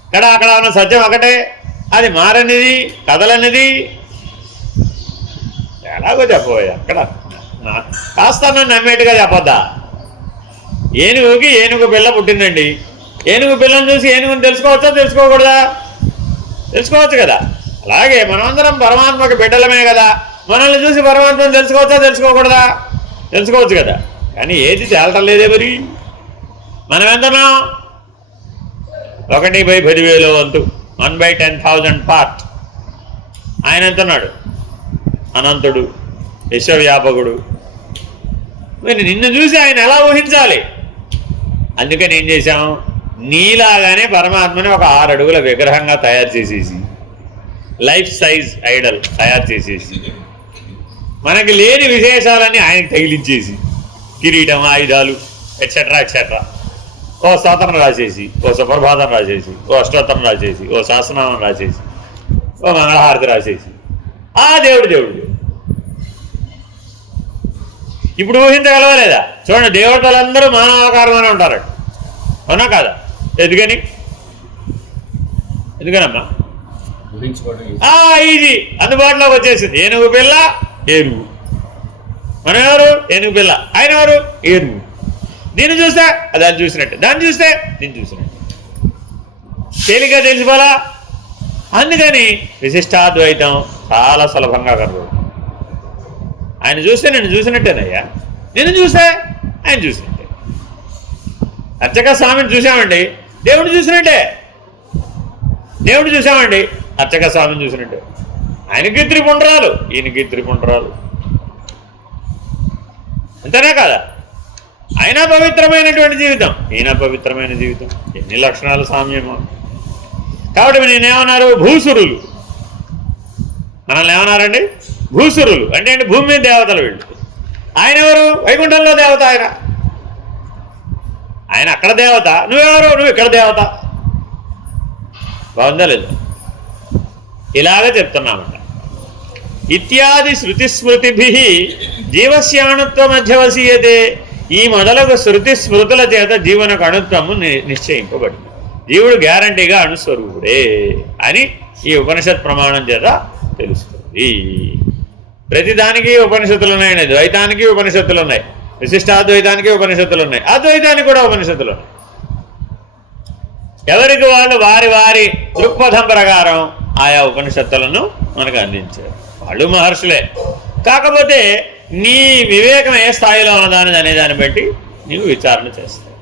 ఇక్కడ అక్కడ ఉన్న సత్యం ఒకటే, అది మారనిది కదలనిది. ఎలాగో చెప్పబోయా అక్కడ కాస్త నమ్మేట్టుగా చెప్పొద్దా? ఏనుగుకి ఏనుగు పిల్ల పుట్టిందండి. ఏనుగు పిల్లని చూసి ఏనుగుని తెలుసుకోవచ్చా తెలుసుకోకూడదా? తెలుసుకోవచ్చు కదా. అలాగే మనమందరం పరమాత్మకు బిడ్డలమే కదా, మనల్ని చూసి పరమాత్మను తెలుసుకోవచ్చా తెలుసుకోకూడదా? తెలుసుకోవచ్చు కదా. కానీ ఏది తేలటం లేదే. మరి మనం ఎంతన్నాం? 1/10,000 వంతు, 1/10,000 పార్ట్. ఆయన ఎంతున్నాడు? అనంతుడు, విశ్వవ్యాపకుడు. మరి నిన్ను చూసి ఆయన ఎలా ఊహించాలి? అందుకని ఏం చేశాం, నీలాగానే పరమాత్మని ఒక 6 అడుగుల విగ్రహంగా తయారు చేసేసి, లైఫ్ సైజ్ ఐడల్ తయారు చేసేసి, మనకి లేని విశేషాలన్నీ ఆయనకు తగిలించేసి, కిరీటం, ఆయుధాలు ఎట్సెట్రా ఎట్సెట్రా, ఓ స్తోత్రం రాసేసి, ఓ సుప్రభాతం రాసేసి, ఓ అష్టోత్తరం రాసేసి, ఓ సహస్రనామం రాసేసి, ఓ మంగళహారతి రాసేసి, ఆ దేవుడు దేవుడు. ఇప్పుడు ఊహించగలవలేదా? చూడండి, దేవతలందరూ మానవాకారంగానే ఉంటారు. అవునా కాదా? ఎందుకనమ్మా? ఇది అందుబాటులోకి వచ్చేసింది. ఏనుగు పిల్ల ఏనుగు, మనం ఎవరు? ఏనుగు పిల్ల. ఆయన ఎవరు? ఏనుగు. దీన్ని చూస్తే దాన్ని చూసినట్టు, దాన్ని చూస్తే దీన్ని చూసినట్టు, తేలిగ్గా తెలిసిపోలా. అందుకని విశిష్టాద్వైతం చాలా సులభంగా కనబడుతుంది. ఆయన చూస్తే నేను చూసినట్టేనయ్యా, నేను చూస్తే ఆయన చూసినట్టే. అర్చక స్వామిని చూసామండి, దేవుడిని చూసినట్టే. దేవుడు చూసామండి, అర్చక స్వామిని చూసినట్టే. ఆయనకి త్రిపుండ్రాలు, ఈయనకి త్రిపుండ్రాలు. అంతేనా కాదా? ఆయన పవిత్రమైనటువంటి జీవితం, ఈయన పవిత్రమైన జీవితం. ఎన్ని లక్షణాలు సామ్యమో. కాబట్టి నేనేమన్నారు? భూసురులు. మనల్ని ఏమన్నారండి? భూసురులు. అంటే ఏంటి? భూమి మీద దేవతలు వీళ్ళు. ఆయన ఎవరు? వైకుంఠంలో దేవత. ఆయన అక్కడ దేవత, నువ్వెవరు? నువ్వు ఇక్కడ దేవత. బాగుందా లేదు? ఇలాగ చెప్తున్నామంట. ఇత్యాది శృతిస్మృతిభి జీవస్యాణుత్వ మధ్యవసీయతే. ఈ మొదలగు శృతి స్మృతుల చేత జీవనకు అణుత్వము నిశ్చయింపబడింది. జీవుడు గ్యారంటీగా అణుస్వరూపుడే అని ఈ ఉపనిషత్ ప్రమాణం చేత తెలుస్తుంది. ప్రతిదానికి ఉపనిషత్తులు ఉన్నాయండి. ద్వైతానికి ఉపనిషత్తులు ఉన్నాయి, విశిష్టాద్వైతానికి ఉపనిషత్తులు ఉన్నాయి, అద్వైతానికి కూడా ఉపనిషత్తులు ఉన్నాయి. ఎవరికి వాళ్ళు వారి వారి దృక్పథం ప్రకారం ఆయా ఉపనిషత్తులను మనకు అందించారు. వాళ్ళు మహర్షులే. కాకపోతే నీ వివేకం ఏ స్థాయిలో ఉన్నదాని అనే దాన్ని బట్టి నీవు విచారణ చేస్తావు.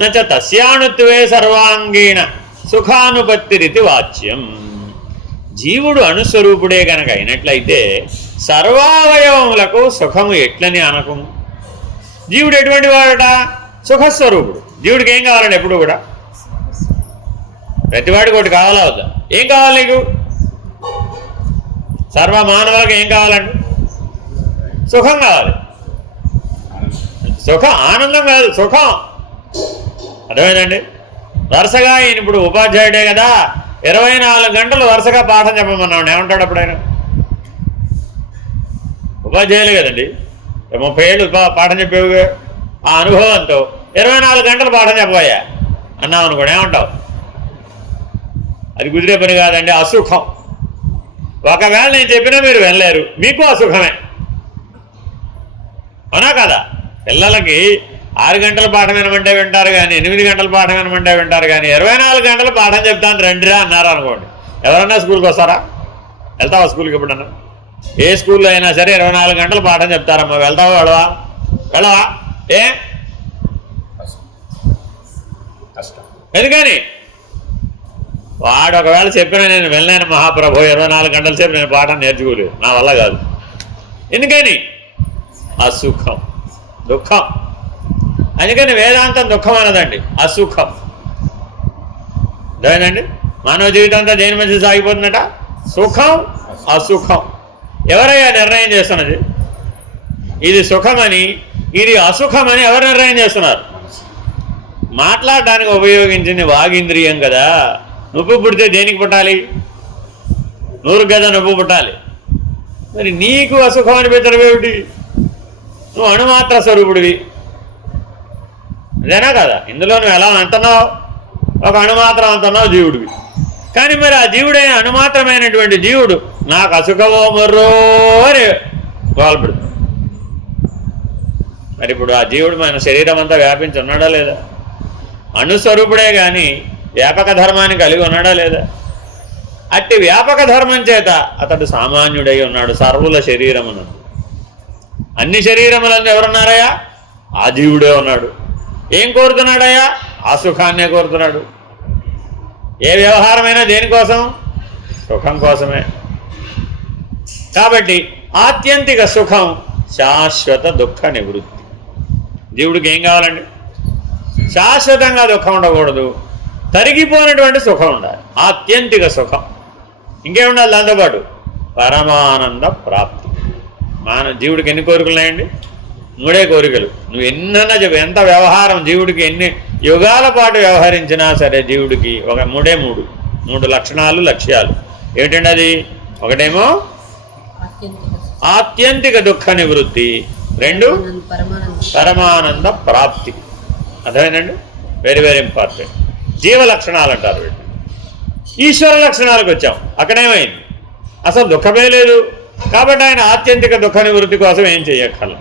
నచ తస్యాణుత్వే సర్వాంగీణ సుఖానుపత్తిరితి వాచ్యం. జీవుడు అణుస్వరూపుడే కనుక అయినట్లయితే సర్వావయవములకు సుఖము ఎట్లని అనకము. జీవుడు ఎటువంటి వాడట? సుఖస్వరూపుడు. జీవుడికి ఏం కావాలండి? ఎప్పుడు కూడా ప్రతివాడికి ఒకటి కావాలా వద్దా? ఏం కావాలి నీకు? సర్వ మానవులకు ఏం కావాలండి? సుఖం కావాలి. సుఖం, ఆనందం కాదు, సుఖం. అర్థమైందండి? వరుసగా ఈయన ఇప్పుడు ఉపాధ్యాయుడే కదా, 24 గంటలు వరుసగా పాఠం చెప్పమన్నాడు. ఏమంటాడు అప్పుడు ఆయన? ఉపాధ్యాయులు కదండి, 30 ఏళ్ళు పాఠం చెప్పేవి. ఆ అనుభవంతో 24 గంటలు పాఠం చెప్పబోయా అన్నావు అనుకోండి, ఏమంటావు? అది కుదిరే పని కాదండి, అసుఖం. ఒకవేళ నేను చెప్పినా మీరు వెళ్ళలేరు, మీకు అసుఖమే, అవునా కదా? పిల్లలకి 6 గంటల పాఠం వినమంటే వింటారు కానీ, 8 గంటల పాఠం వినమంటే వింటారు కానీ, 24 గంటల పాఠం చెప్తాను రండిరా అన్నారు అనుకోండి, ఎవరన్నా స్కూల్కి వస్తారా? వెళ్తావా స్కూల్కి ఎప్పుడన్నా? ఏ స్కూల్లో అయినా సరే 24 గంటల పాఠం చెప్తారమ్మా, వెళ్తావా వెళ్ళవా? వెళ్ళవా? ఏ ఎందుకని? వాడు ఒకవేళ చెప్పినా నేను వెళ్ళలేను మహాప్రభు, 24 గంటల సేపు నేను పాఠం నేర్చుకోలేదు, నా వల్ల కాదు. ఎందుకని? అసుఖం, దుఃఖం. అందుకని వేదాంతం దుఃఖం అన్నదండి, అసుఖం. అదేనండి, మానవ జీవితం అంతా దేని మధ్య సాగిపోతుందట? సుఖం అసుఖం. ఎవరయ్యా నిర్ణయం చేస్తున్నది? ఇది సుఖమని, ఇది అసుఖమని ఎవరు నిర్ణయం చేస్తున్నారు? మాట్లాడడానికి ఉపయోగించింది వాగింద్రియం కదా. నొప్పి పుడితే దేనికి పుట్టాలి? నూరు గద నొప్పి పుట్టాలి. మరి నీకు అసుఖం అనిపించడం ఏమిటి? నువ్వు అణుమాత్ర స్వరూపుడివి, అదేనా కదా? ఇందులో నువ్వు ఎలా అంటున్నావు? ఒక అణుమాత్రం అంటున్నావు జీవుడివి. కానీ మరి ఆ జీవుడైన అణుమాత్రమైనటువంటి జీవుడు నాకు అసుఖమో మర్రో అని గోల్పడుతుంది. మరి ఇప్పుడు ఆ జీవుడు మన శరీరం అంతా వ్యాపించి ఉన్నాడా లేదా? అణుస్వరూపుడే కానీ వ్యాపక ధర్మాన్ని కలిగి ఉన్నాడా లేదా? అట్టి వ్యాపక ధర్మం చేత అతడు సామాన్యుడై ఉన్నాడు. సర్వుల శరీరమును, అన్ని శరీరములందు ఎవరున్నారయ్యా? ఆ జీవుడే ఉన్నాడు. ఏం కోరుతున్నాడయ్యా? ఆ సుఖాన్నే కోరుతున్నాడు. ఏ వ్యవహారమైనా దేనికోసం? సుఖం కోసమే. కాబట్టి ఆత్యంతిక సుఖం శాశ్వత దుఃఖ నివృత్తి. జీవుడికి ఏం కావాలండి? శాశ్వతంగా దుఃఖం ఉండకూడదు, తరిగిపోయినటువంటి సుఖం ఉండాలి, ఆత్యంతిక సుఖం. ఇంకేముండాలి దాంతోపాటు? పరమానంద ప్రాప్తి. జీవుడికి ఎన్ని కోరికలు ఉన్నాయండి? 3 కోరికలు. నువ్వు ఎన్నన్నా చెప్పు, ఎంత వ్యవహారం జీవుడికి ఎన్ని యుగాల పాటు వ్యవహరించినా సరే జీవుడికి ఒక 3 లక్షణాలు, లక్ష్యాలు. ఏమిటండి అది? ఒకటేమో ఆత్యంతిక దుఃఖ నివృత్తి, 2 పరమానంద ప్రాప్తి. అర్థమైందండి? Very very important. జీవ లక్షణాలు అంటారు వీళ్ళు. ఈశ్వర లక్షణాలకు వచ్చాం, అక్కడేమైంది? అసలు దుఃఖమే లేదు. కాబట్టి ఆయన ఆత్యంతిక దుఃఖ నివృత్తి కోసం ఏం చేయక్కర్లా.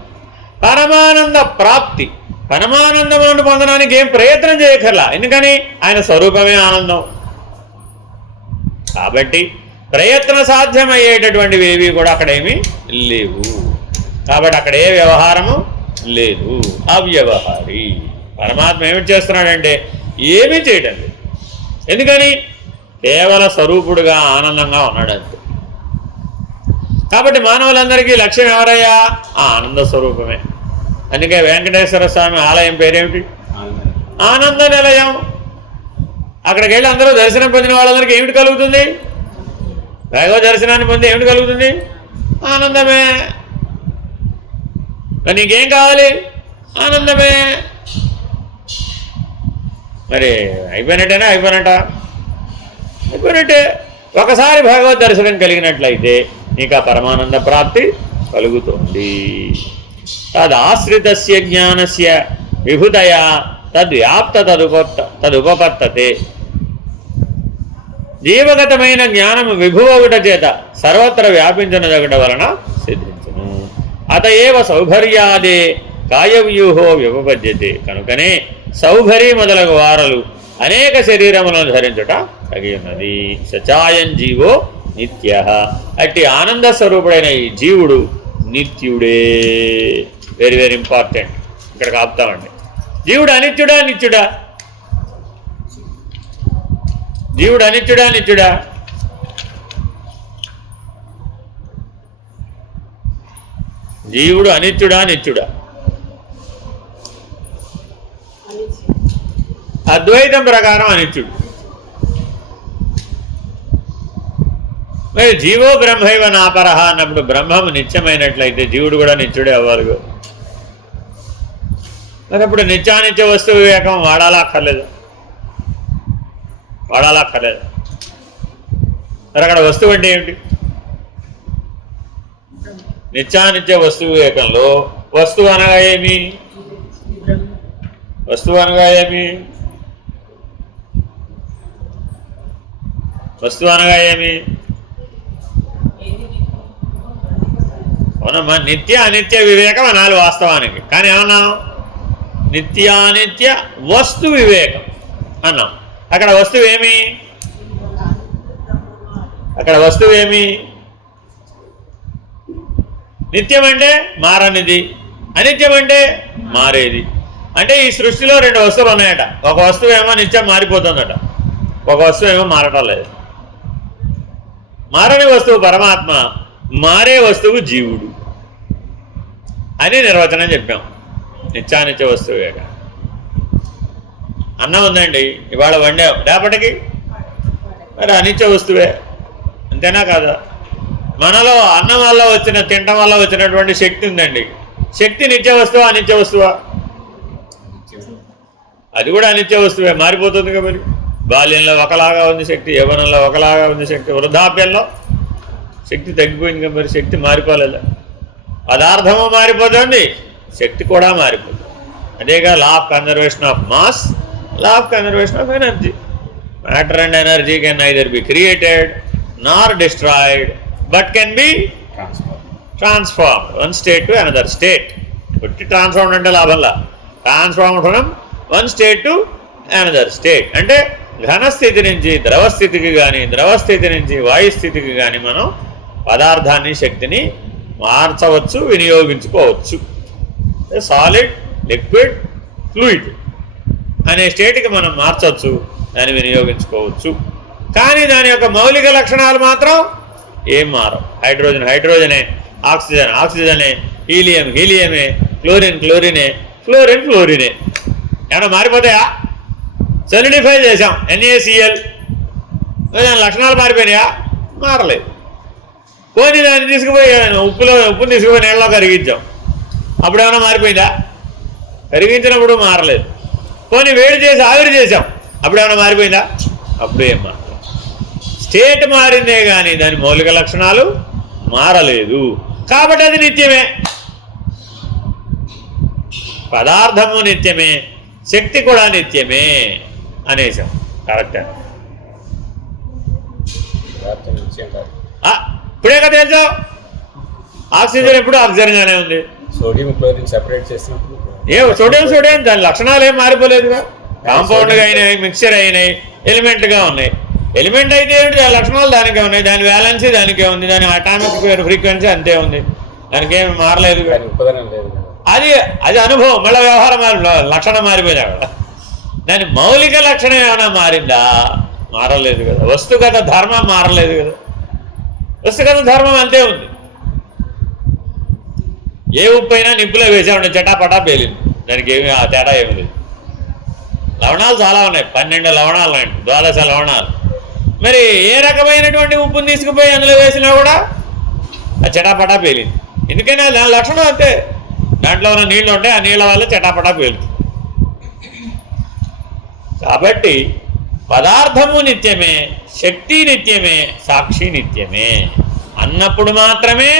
పరమానంద ప్రాప్తి, పరమానందములను పొందడానికి ఏం ప్రయత్నం చేయక్కర్లా. ఎందుకని? ఆయన స్వరూపమే ఆనందం. కాబట్టి ప్రయత్న సాధ్యమయ్యేటటువంటివి ఏవి కూడా అక్కడేమీ లేవు. కాబట్టి అక్కడ ఏ వ్యవహారము లేదు, అవ్యవహారి. పరమాత్మ ఏమిటి చేస్తున్నాడంటే ఏమీ చేయడం లేదు. ఎందుకని? కేవల స్వరూపుడుగా ఆనందంగా ఉన్నాడంతే. కాబట్టి మానవులందరికీ లక్ష్యం ఎవరయ్యా? ఆ ఆనంద స్వరూపమే. అందుకే వెంకటేశ్వర స్వామి ఆలయం పేరేమిటి? ఆనంద నిలయం. అక్కడికి వెళ్ళి అందరూ దర్శనం పొందిన వాళ్ళందరికీ ఏమిటి కలుగుతుంది? భగవద్ దర్శనాన్ని పొంది ఏమిటి కలుగుతుంది? ఆనందమే. మరి నీకేం కావాలి? ఆనందమే. మరి అయిపోయినట్టేనా? అయిపోయినట్టే. ఒకసారి భగవద్ దర్శనం కలిగినట్లయితే నీకు ఆ పరమానంద ప్రాప్తి కలుగుతుంది. తదాశ్రితస్య జ్ఞానస్య విభుతయా తద్వ్యాప్త తదుపపత్తతే. జీవగతమైన జ్ఞానము విభువగుట చేత సర్వత్ర వ్యాపించునదగుట వలన సిద్ధించును. అత ఏవ సౌభర్యాదే కాయవ్యూహో వ్యపపద్యతే. కనుకనే సౌభరి మొదలగు వారలు అనేక శరీరములను ధరించుట తగి ఉన్నది. సచాయం జీవో నిత్య. అట్టి ఆనంద స్వరూపుడైన ఈ జీవుడు నిత్యుడే. Very very important. ఇక్కడికి ఆపుతామండి. జీవుడు అనిత్యుడా నిత్యుడా? జీవుడు అనిత్యుడా నిత్యుడా? జీవుడు అనిత్యుడా నిత్యుడా? అద్వైతం ప్రకారం అనిత్యుడు. మరి జీవో బ్రహ్మైవ నాపరహ అన్నప్పుడు బ్రహ్మము నిత్యమైనట్లయితే జీవుడు కూడా నిత్యుడే అవ్వాలి. మరి అప్పుడు నిత్యానిత్య వస్తు వివేకం వాడాలక్కర్లేదు. మరి అక్కడ వస్తువు అంటే ఏమిటి? నిత్యానిత్య వస్తు వివేకంలో వస్తువు అనగా ఏమి? వస్తువు అనగా ఏమి? వస్తువు అనగా ఏమి? అవునమ్మా, నిత్య అనిత్య వివేకం అనాలి వాస్తవానికి. కానీ ఏమన్నాం? నిత్యానిత్య వస్తు వివేకం అన్నాం. అక్కడ వస్తువు ఏమి? అక్కడ వస్తువు ఏమి? నిత్యం అంటే మారనిది, అనిత్యం అంటే మారేది. అంటే ఈ సృష్టిలో రెండు వస్తువులు ఉన్నాయట. ఒక వస్తువు ఏమో నిత్యం మారిపోతుందట, ఒక వస్తువు ఏమో మారటం లేదు. మారని వస్తువు పరమాత్మ, మారే వస్తువు జీవుడు అని నిర్వచనం చెప్పాం. నిత్యానిత్య వస్తువే. అన్నం ఉందండి, ఇవాళ వండాం, రేపటికి మరి అనిత్య వస్తువే, అంతేనా కాదా? మనలో అన్నం వల్ల వచ్చిన, తినటం వల్ల వచ్చినటువంటి శక్తి ఉందండి. శక్తి నిత్య వస్తువా అనిత్య వస్తువా? అది కూడా అనిత్య వస్తువే, మారిపోతుంది కదా. మరి బాల్యంలో ఒకలాగా ఉంది శక్తి, యవ్వనంలో ఒకలాగా ఉంది శక్తి, వృద్ధాప్యంలో శక్తి తగ్గిపోయింది కదా. మరి శక్తి మారిపోలేదా? పదార్థము మారిపోతుంది, శక్తి కూడా మారిపోతుంది. అదేగా law of conservation of mass, law of conservation of energy. Matter and energy can neither be created Nar destroyed but can be transformed one state to another state. కొట్టి ట్రాన్స్ఫార్మ్డ్ అంటే లాభంలా, transformed from one state to another state. అంటే ఘనస్థితి నుంచి ద్రవస్థితికి కానీ, ద్రవస్థితి నుంచి వాయుస్థితికి కానీ మనం పదార్థాన్ని, శక్తిని మార్చవచ్చు, వినియోగించుకోవచ్చు. సాలిడ్, లిక్విడ్, ఫ్లూయిడ్ అనే స్టేట్కి మనం మార్చవచ్చు, దాన్ని వినియోగించుకోవచ్చు. కానీ దాని యొక్క మౌలిక లక్షణాలు మాత్రం ఏం మారవు. హైడ్రోజన్ హైడ్రోజనే, ఆక్సిజన్ ఆక్సిజనే, హీలియం హీలియమే, క్లోరిన్ క్లోరినే, ఫ్లోరిన్ ఫ్లోరినే. ఏమన్నా మారిపోతాయా? సొలిడిఫై చేసాం NaCl, దాని లక్షణాలు మారిపోయినాయా? మారలేదు. పోనీ దాన్ని తీసుకుపోయి ఉప్పుని తీసుకుపోయి నీళ్ళలో కరిగించాం, అప్పుడేమైనా మారిపోయిందా? కరిగించినప్పుడు మారలేదు. పోనీ వేడి చేసి ఆవిరి చేసాం, అప్పుడేమైనా మారిపోయిందా? అప్పుడు ఏం మారలేదు. స్టేట్ మారిందే కానీ దాని మౌలిక లక్షణాలు మారలేదు. కాబట్టి అది నిత్యమే. పదార్థము నిత్యమే, శక్తి కూడా నిత్యమే అనేసాం. కరెక్ట్. ఇప్పుడే కదా తెలుసా, ఆక్సిజన్ ఎప్పుడు ఆక్సిజన్గానే ఉంది. సోడియం క్లోరిన్ సెపరేట్ చేసినప్పుడు సోడియం దాని లక్షణాలు ఏం మారిపోలేదుగా. కాంపౌండ్గా అయినాయి, మిక్చర్ అయినాయి, ఎలిమెంట్గా ఉన్నాయి. ఎలిమెంట్ అయితే ఏమిటి, దాని లక్షణాలు దానికే ఉన్నాయి, దాని వ్యాలెన్సీ దానికే ఉంది, దాని అటామిక్ ఫ్రీక్వెన్సీ అంతే ఉంది, దానికి ఏమి మారలేదు. అది అది అనుభవం. మళ్ళీ వ్యవహారం లక్షణం మారిపోయినా కదా. దాని మౌలిక లక్షణం ఏమైనా మారిందా? మారలేదు కదా. వస్తుగత ధర్మం మారలేదు కదా. వస్తుగత ధర్మం అంతే ఉంది. ఏ ఉప్పు అయినా నిప్పులో వేసామంటే చటాపటా పేలింది, దానికి ఏమి ఆ తేడా ఏమి లేదు. లవణాలు చాలా ఉన్నాయి, 12 లవణాలు ఉన్నాయి, 12 లవణాలు. మరి ఏ రకమైనటువంటి ఉప్పుని తీసుకుపోయి అందులో వేసినా కూడా ఆ చటాపటా పేలింది. ఎందుకైనా దాని లక్షణం అంతే. దాంట్లో ఉన్న నీళ్ళు ఉంటాయి, ఆ నీళ్ళ వల్ల చటాపటా పేలుతుంది. కాబట్టి పదార్థము నిత్యమే, శక్తి నిత్యమే, సాక్షి నిత్యమే అన్నప్పుడు మాత్రమే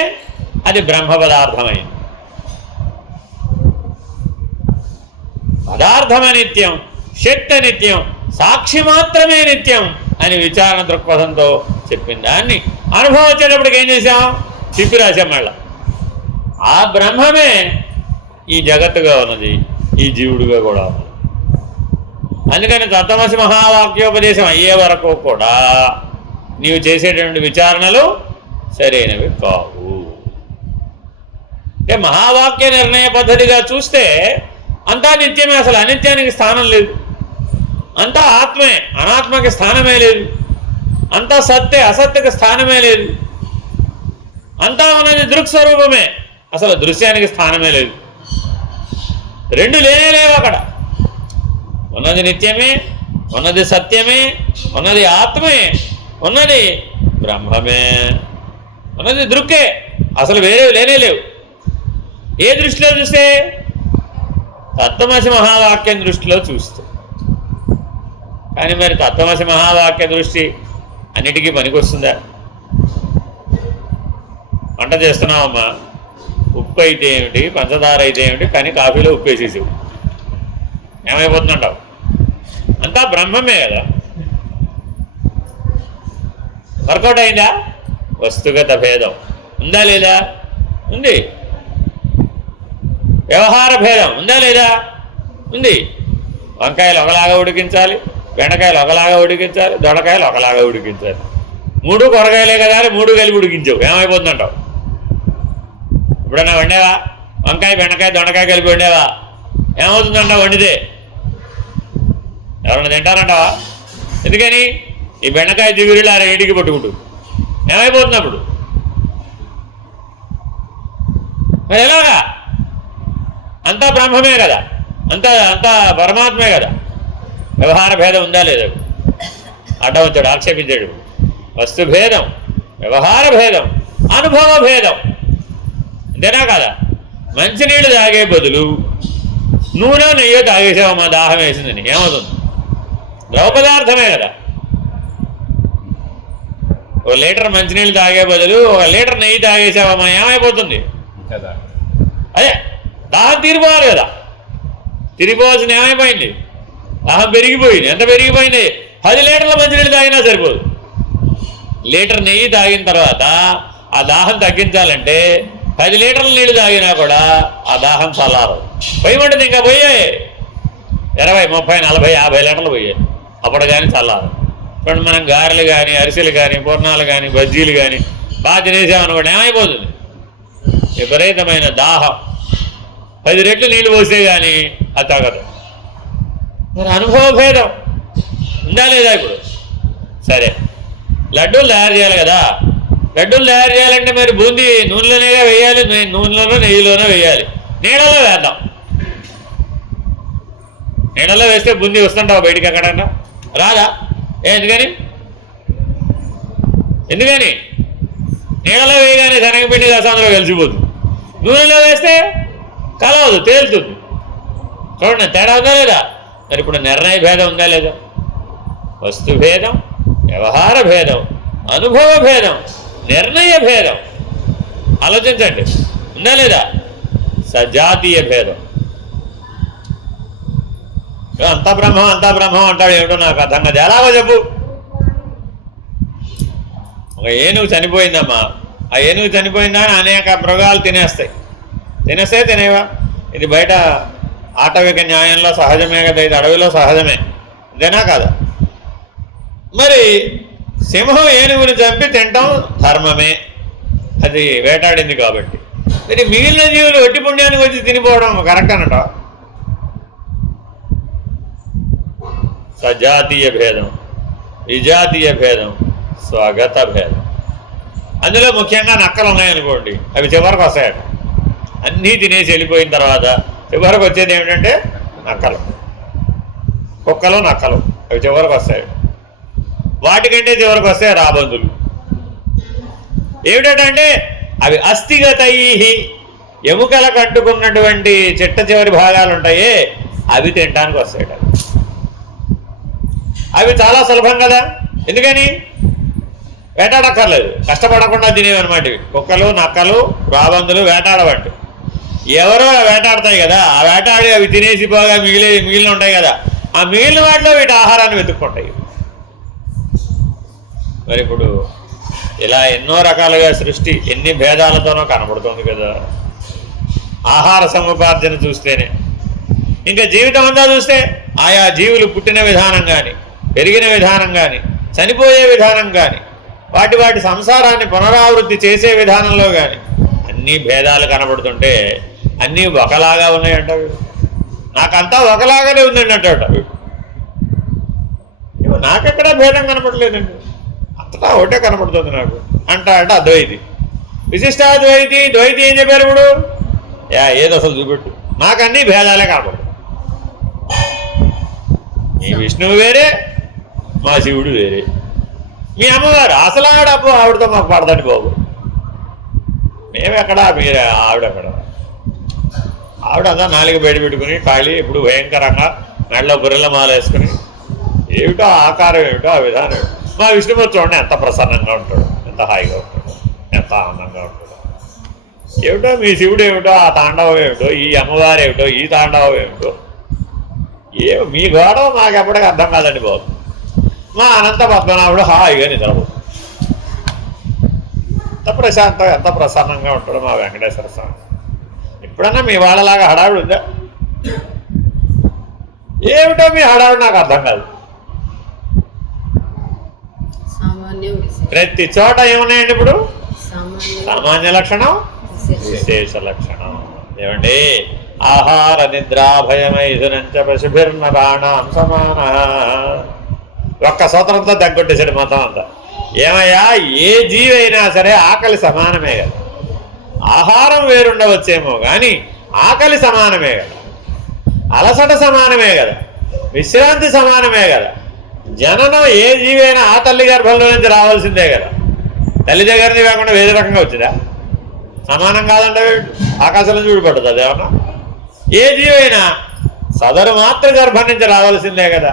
అది బ్రహ్మ పదార్థమైంది. పదార్థమ నిత్యం, శక్తి నిత్యం, సాక్షి మాత్రమే నిత్యం అని విచారణ దృక్పథంతో చెప్పిన దాన్ని అనుభవం వచ్చేటప్పటికి ఏం చేశాం? తిప్పి రాశాం. మళ్ళా ఆ బ్రహ్మమే ఈ జగత్తుగా ఉన్నది, ఈ జీవుడుగా కూడా ఉన్నది. అందుకని తత్వమసి మహావాక్యోపదేశం అయ్యే వరకు కూడా నీవు చేసేటువంటి విచారణలు సరైనవి కావు. అంటే మహావాక్య నిర్ణయ పద్ధతిగా చూస్తే అంతా నిత్యమే, అసలు అనిత్యానికి స్థానం లేదు. అంతా ఆత్మే, అనాత్మకి స్థానమే లేదు. అంతా సత్తే, అసత్యకి స్థానమే లేదు. అంతా ఉన్నది దృక్స్వరూపమే, అసలు దృశ్యానికి స్థానమే లేదు. రెండు లేవు అక్కడ. ఉన్నది నిత్యమే, ఉన్నది సత్యమే, ఉన్నది ఆత్మే, ఉన్నది బ్రహ్మమే, ఉన్నది దృక్కే, అసలు వేరే లేవు. ఏ దృష్టిలో చూస్తే? తత్వమసి మహావాక్యం దృష్టిలో చూస్తే. కానీ మరి తత్వమసి మహావాక్య దృష్టి అన్నిటికీ పనికొస్తుందా? వంట చేస్తున్నావమ్మా, ఉప్పు అయితే ఏమిటి, పంచదార అయితే ఏమిటి, కానీ కాఫీలో ఉప్పు వేసేసావు. ఏమైపోతుందంటావు? అంతా బ్రహ్మమే కదా. వర్కౌట్ అయిందా? వస్తుగత భేదం ఉందా లేదా? ఉంది. వ్యవహార భేదం ఉందా లేదా? ఉంది. వంకాయలు ఒకలాగా ఉడికించాలి, బెండకాయలు ఒకలాగా ఉడికించాలి, దొండకాయలు ఒకలాగా ఉడికించాలి. 3 కూరగాయలే కదా అని 3 కలిపి ఉడికించావు, ఏమైపోతుందంటావు? ఎప్పుడైనా వండేవా? వంకాయ బెండకాయ దొండకాయ కలిపి వండేవా? ఏమవుతుందంటావు వండితే? ఎవరన్నా తింటారంటావా? ఎందుకని? ఈ బెండకాయ జిగురులు ఆ రేటికి పట్టుకుంటుంది, ఏమైపోతుంది అప్పుడు? మరి ఎలాగా? అంతా బ్రహ్మమే కదా, అంతా పరమాత్మే కదా. వ్యవహార భేదం ఉందా లేదా? అడ్డం వచ్చాడు, ఆక్షేపించాడు. వస్తు భేదం, వ్యవహార భేదం, అనుభవ భేదం, అంతేనా కదా? మంచినీళ్ళు తాగే బదులు నూనె నెయ్యో తాగేసావమ్మా, దాహం వేసిందని, ఏమవుతుంది? ద్రవ పదార్థమే కదా. 1 లీటర్ మంచినీళ్ళు తాగే బదులు 1 లీటర్ నెయ్యి తాగేసావమ్మా, ఏమైపోతుంది? కదా. అదే దాహం తీరిపోవాలి కదా. తిరిగిపోవాల్సిన ఏమైపోయింది? దాహం పెరిగిపోయింది. ఎంత పెరిగిపోయింది? 10 లీటర్ల మంచినీళ్ళు తాగినా సరిపోదు. లీటర్ నెయ్యి తాగిన తర్వాత ఆ దాహం తగ్గించాలంటే 10 లీటర్ల నీళ్ళు తాగినా కూడా ఆ దాహం చల్లారదు. పోయమంటుంది, ఇంకా పోయాయి 20, 30, 40, 50 లీటర్లు పోయాయి, అప్పుడు కానీ చల్లారు. ఇప్పుడు మనం గారెలు కానీ, అరిసెలు కానీ, పూర్ణాలు కానీ, బజ్జీలు కానీ బాగా తినేసామనుకోండి, ఏమైపోతుంది? విపరీతమైన దాహం. 10 రెట్లు నీళ్ళు పోస్తే కానీ అది తాగదు. మరి అనుభవ భేదం ఉందా లేదా? ఇప్పుడు సరే, లడ్డూలు తయారు చేయాలి కదా. లడ్డూలు తయారు చేయాలంటే మరి బూందీ నూనెలోనేగా వేయాలి, నూనెలోనో నెయ్యిలోనో వేయాలి. నీళ్ళలో వేద్దాం. నీళ్ళలో వేస్తే బూందీ వస్తుంటావు బయటికి ఎక్కడన్నా? రాదా? ఎందుకని? నీళ్ళలో వేయగానే శనగపిండి కాస్త అందులో కలిసిపోతుంది. నూనెలో వేస్తే కలవదు, తేలుతుంది. చూడండి, తేడా ఉందా లేదా? మరి ఇప్పుడు నిర్ణయ భేదం ఉందా లేదా? వస్తు భేదం, వ్యవహార భేదం, అనుభవ భేదం, నిర్ణయ భేదం. ఆలోచించండి, ఉందా లేదా? సజాతీయ భేదం. అంతా బ్రహ్మం అంటాడు, ఏమిటో నాకు అర్థం కాదు. ఎలాగో చెప్పు. ఒక ఏనుగు చనిపోయిందమ్మా, ఆ ఏనుగు చనిపోయిందా అని అనేక మృగాలు తినేవా? ఇది బయట ఆటవిక న్యాయంలో సహజమే కదా, ఇది అడవిలో సహజమే, ఇదేనా కాదా? మరి సింహం ఏనుగుని చంపి తింటాం ధర్మమే, అది వేటాడింది కాబట్టి. మరి మిగిలిన జీవులు ఒట్టి పుణ్యానికి వచ్చి తినిపోవడం కరెక్ట్ అనట? సజాతీయ భేదం, విజాతీయ భేదం, స్వగత భేదం. అందులో ముఖ్యంగా నక్కలు ఉన్నాయనుకోండి, అవి చివరికి వస్తాయట. అన్నీ తినేసి వెళ్ళిపోయిన తర్వాత చివరికి వచ్చేది ఏమిటంటే నక్కలు, కుక్కలు, నక్కలు, అవి చివరికి వస్తాయి. వాటికంటే చివరికి వస్తాయి రాబందులు. ఏమిటంటే అవి అస్థిగతై, ఎముకలకు అంటుకున్నటువంటి చిట్ట చివరి భాగాలు ఉంటాయే, అవి తినడానికి వస్తాయట. అవి చాలా సులభం కదా. ఎందుకని? వేటాడక్కర్లేదు, కష్టపడకుండా తినేవన్నమాట ఇవి. కుక్కలు, నక్కలు, రాబందులు వేటాడబట్టు. ఎవరో వేటాడతాయి కదా, ఆ వేటాడి అవి తినేసి పోగా మిగిలిన ఉంటాయి కదా, ఆ మిగిలిన వాటిలో వీటి ఆహారాన్ని వెతుక్కుంటాయి. మరి ఇప్పుడు ఇలా ఎన్నో రకాలుగా సృష్టి ఎన్ని భేదాలతోనో కనబడుతుంది కదా. ఆహార సముపార్జన చూస్తేనే, ఇంకా జీవితం అంతా చూస్తే ఆయా జీవులు పుట్టిన విధానం కానీ, పెరిగిన విధానం కానీ, చనిపోయే విధానం కానీ, వాటి సంసారాన్ని పునరావృత్తి చేసే విధానంలో కానీ అన్ని భేదాలు కనబడుతుంటే అన్నీ ఒకలాగా ఉన్నాయంట. నాకంతా ఒకలాగానే ఉందండి అంటాట. నాకెక్కడా భేదం కనపడలేదండి, అంతటా ఒకటే కనపడుతుంది నాకు అంట అద్వైతి. విశిష్టాద్వైతి, ద్వైతి ఏం చెప్పారు ఇప్పుడు? ఏదో అసలు చూపెట్టు, నాకు అన్నీ భేదాలే కనపడదు. మీ విష్ణువు వేరే, మా శివుడు వేరే, మీ అమ్మగారు అసలు ఆవిడతో మాకు పడదండి బాబు. మేమెక్కడా, మీరు ఆవిడెక్కడ? ఆవిడ అంతా నాలుగు బయట పెట్టుకుని ఖాళీ, ఇప్పుడు భయంకరంగా మెడలో బుర్రెల మాల వేసుకుని, ఏమిటో ఆకారం ఏమిటో ఆ విధానం ఏమిటో. మా విష్ణుమూర్తి చూడండి ఎంత ప్రసన్నంగా ఉంటాడు, ఎంత హాయిగా ఉంటాడు, ఎంత ఆనందంగా ఉంటాడు. ఏమిటో మీ శివుడు ఏమిటో, ఆ తాండవం ఏమిటో, ఈ అమ్మవారు ఏమిటో, ఈ తాండవం ఏమిటో, మీ గొడవ మాకు ఎప్పటికీ అర్థం కాదండి బాబు. మా అనంత పద్మనాభుడు హాయిగా నిద్రపోతుంది. ఎంత ప్రశాంతంగా ఎంత ప్రసన్నంగా ఉంటాడు మా వెంకటేశ్వర స్వామి. ఎప్పుడన్నా మీ వాళ్ళలాగా హడావిడి ఉందా? ఏమిటో మీ హడావిడి నాకు అర్థం కాదు. ప్రతి చోట ఏమున్నాయండి ఇప్పుడు? సామాన్య లక్షణం, విశేష లక్షణం. ఏమండి? ఆహార నిద్రాభయమైదునంచ పశుభిర్నరాణం సమాన. ఒక్క సూత్రంతో తగ్గొట్టేసాడు మొత్తం అంతా. ఏమయ్యా, ఏ జీవి అయినా సరే ఆకలి సమానమే కదా. ఆహారం వేరుండవచ్చేమో కానీ ఆకలి సమానమే కదా, అలసట సమానమే కదా, విశ్రాంతి సమానమే కదా. జననం ఏ జీవి అయినా ఆ తల్లి గర్భంలో నుంచి రావాల్సిందే కదా. తల్లి దగ్గరని కాకుండా వేరే రకంగా వచ్చిందా? సమానం కాదంటే ఆకాశంలో చూడబడ్డది అదేమన్నా. ఏ జీవి అయినా సదరు మాత్ర గర్భం నుంచి రావాల్సిందే కదా.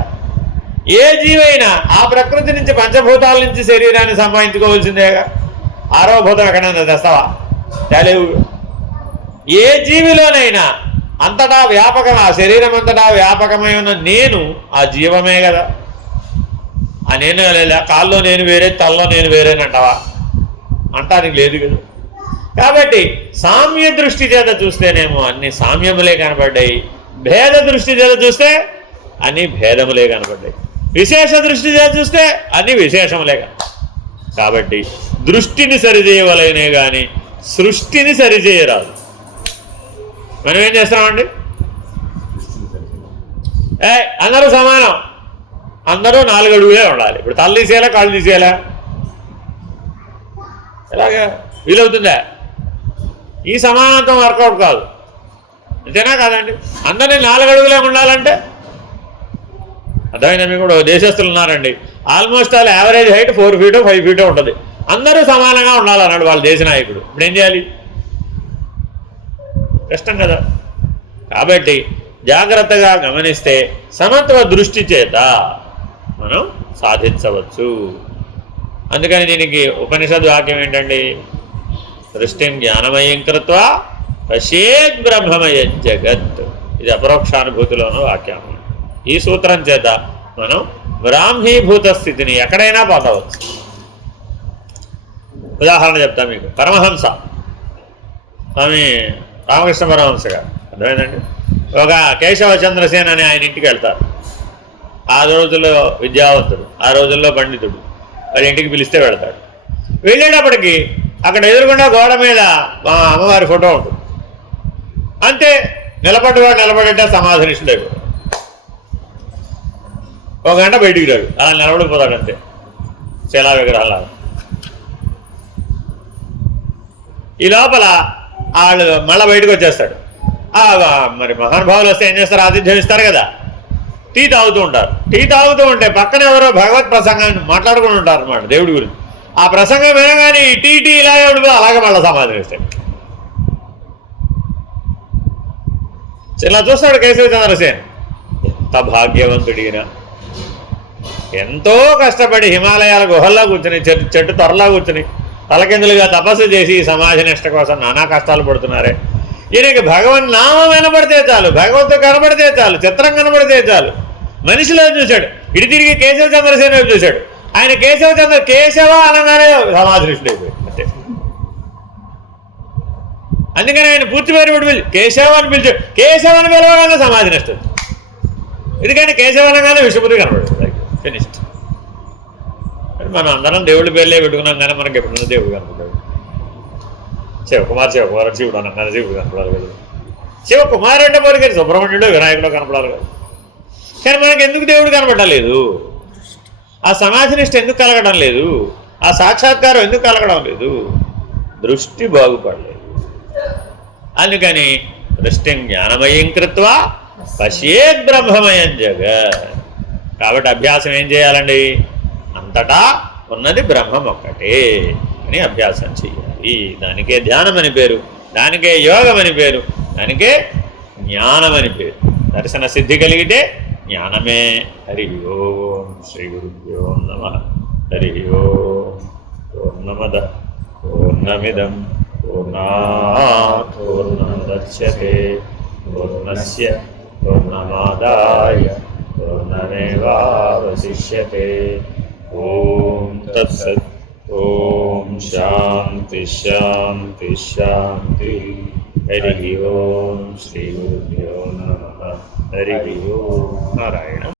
ఏ జీవైనా ఆ ప్రకృతి నుంచి పంచభూతాల నుంచి శరీరాన్ని సంపాదించుకోవాల్సిందేగా. ఆరో భూతం ఎక్కడైనా తెస్తావా? తెలియవు. ఏ జీవిలోనైనా అంతటా వ్యాపకం, ఆ శరీరం అంతటా వ్యాపకమై ఉన్న నేను ఆ జీవమే కదా. ఆ నేను లేదా కాల్లో నేను వేరే, తల్లో నేను వేరేనంటావా? అంటానికి లేదు కదా. కాబట్టి సామ్య దృష్టి చేత చూస్తేనేమో అన్ని సామ్యములే కనబడ్డాయి, భేద దృష్టి చేత చూస్తే అన్ని భేదములే కనబడ్డాయి, విశేష దృష్టి చేత చూస్తే అన్ని విశేషములే కదా. కాబట్టి దృష్టిని సరిచేయవలనే కానీ సృష్టిని సరిచేయరాదు. మనం ఏం చేస్తున్నామండి? అందరూ సమానం, అందరూ 4 అడుగులే ఉండాలి. ఇప్పుడు తల తీసేయాలా, కాళ్ళు తీసేయాలా? ఎలాగా వీలవుతుందా? ఈ సమానత్వం వర్కౌట్ కాదు. అంతేనా కాదండి? అందరినీ 4 అడుగులే ఉండాలంటే అర్థమైనా? మీకు కూడా దేశస్తులు ఉన్నారండి, almost all average height 4 feet 5 feet ఉంటుంది. అందరూ సమానంగా ఉండాలన్నాడు వాళ్ళ దేశ నాయకుడు. ఇప్పుడు ఏం చేయాలి? కష్టం కదా. కాబట్టి జాగ్రత్తగా గమనిస్తే సమత్వ దృష్టి చేత మనం సాధించవచ్చు. అందుకని దీనికి ఉపనిషద్ వాక్యం ఏంటండి? దృష్టిం జ్ఞానమయం కృత్వా పశ్యేత్ బ్రహ్మమయం జగత్. ఇది అపరోక్షానుభూతిలోనూ వాక్యం. ఈ సూత్రం చేత మనం బ్రాహ్మీభూత స్థితిని ఎక్కడైనా పొందవచ్చు. ఉదాహరణ చెప్తా మీకు. పరమహంస స్వామి రామకృష్ణ పరమహంస గారు, అర్థమైందండి, ఒక కేశవ చంద్రసేన్ అని ఆయన ఇంటికి వెళ్తారు. ఆ రోజుల్లో విద్యావంతుడు, ఆ రోజుల్లో పండితుడు. వాడి ఇంటికి పిలిస్తే వెళ్తాడు. వెళ్ళేటప్పటికి అక్కడ ఎదురుగుండా గోడ మీద మా అమ్మవారి ఫోటో ఉంటుంది. అంతే, నిలబడ్డవాడు నిలబడేట సమాధినిష్ఠుడు అయిపోతాడు. 1 గంట బయటికి రాడు, అలా నిలబడిపోతాడు అంతే, శిలా విగ్రహాలు. ఈ లోపల వాళ్ళు మళ్ళీ బయటకు వచ్చేస్తాడు. మరి మహానుభావులు వస్తే ఏం చేస్తారు? ఆతిథ్యం ఇస్తారు కదా. టీ తాగుతూ ఉంటారు. టీ తాగుతూ ఉంటే పక్కన ఎవరో భగవత్ ప్రసంగాన్ని మాట్లాడుకుని ఉంటారు అన్నమాట, దేవుడి గురించి. ఆ ప్రసంగం వినగానే ఈ టీ ఇలాగే ఉండిపో, అలాగే మళ్ళీ సమాధి వేస్తాడు. ఇలా చూస్తాడు కేశవ చంద్రసేన్. ఎంత భాగ్యవంతుడిగినా, ఎంతో కష్టపడి హిమాలయాల గుహల్లో కూర్చుని, చెట్టు త్వరలో కూర్చుని తలకిందులుగా తపస్సు చేసి ఈ సమాజ నిష్ట కోసం నానా కష్టాలు పడుతున్నారే. ఈయనకి భగవన్ నామం వినపడితే చాలు, భగవంతుడు కనబడితే చాలు, చిత్రం కనబడితే చాలు, మనిషిలో చూశాడు. ఇటు తిరిగి కేశవ చంద్రసేన వైపు చూశాడు. ఆయన కేశవ అనగానే సమాధినిష్ఠుడైపోయాడు అంతే. అందుకని ఆయన పూర్తి పేరు పిలిచి కేశవ అని పిలిచాడు. కేశవ అని పిలవగానే సమాధినిష్ఠుడు. ఎందుకని కేశవ అనగానే విష్ణుపూర్తి కనబడదు. ఫినిష్డ్. మనం అందరం దేవుడి పేర్లే పెట్టుకున్నాం కానీ మనకి ఎప్పుడన్నా దేవుడు కనపడ్డాడు. శివకుమార్ శివుడు అనగానే శివుడు కనపడాలి కదా. శివకుమార్ అంటే మనకి సుబ్రహ్మణ్యుడు వినాయకుడు కనపడాలి కదా. కానీ మనకి ఎందుకు దేవుడు కనపడలేదు? ఆ సమాధినిష్ట ఎందుకు కలగడం లేదు? ఆ సాక్షాత్కారం ఎందుకు కలగడం లేదు? దృష్టి బాగుపడలేదు. అందుకని దృష్టిం జ్ఞానమయం కృత్వా పశ్యేత్ బ్రహ్మమయం జగత్. కాబట్టి అభ్యాసం ఏం చేయాలండి? అంతటా ఉన్నది బ్రహ్మం ఒక్కటే అని అభ్యాసం చేయాలి. దానికే ధ్యానం అని పేరు, దానికే యోగం అని పేరు, దానికే జ్ఞానం అని పేరు. దర్శన సిద్ధి కలిగితే జ్ఞానమే. హరి ఓం శ్రీ గురుభ్యో నమః. హరి ఓం. పూర్ణమదః పూర్ణమిదం పూర్ణాత్ పూర్ణముదచ్యతే పూర్ణస్య పూర్ణమాదాయ పూర్ణమేవావశిష్యతే. ఓం తత్సత్. ఓం శాంతి శాంతి శాంతి. హరి ఓం శ్రీ గురుభ్యో నమః. హరి ఓం నారాయణ.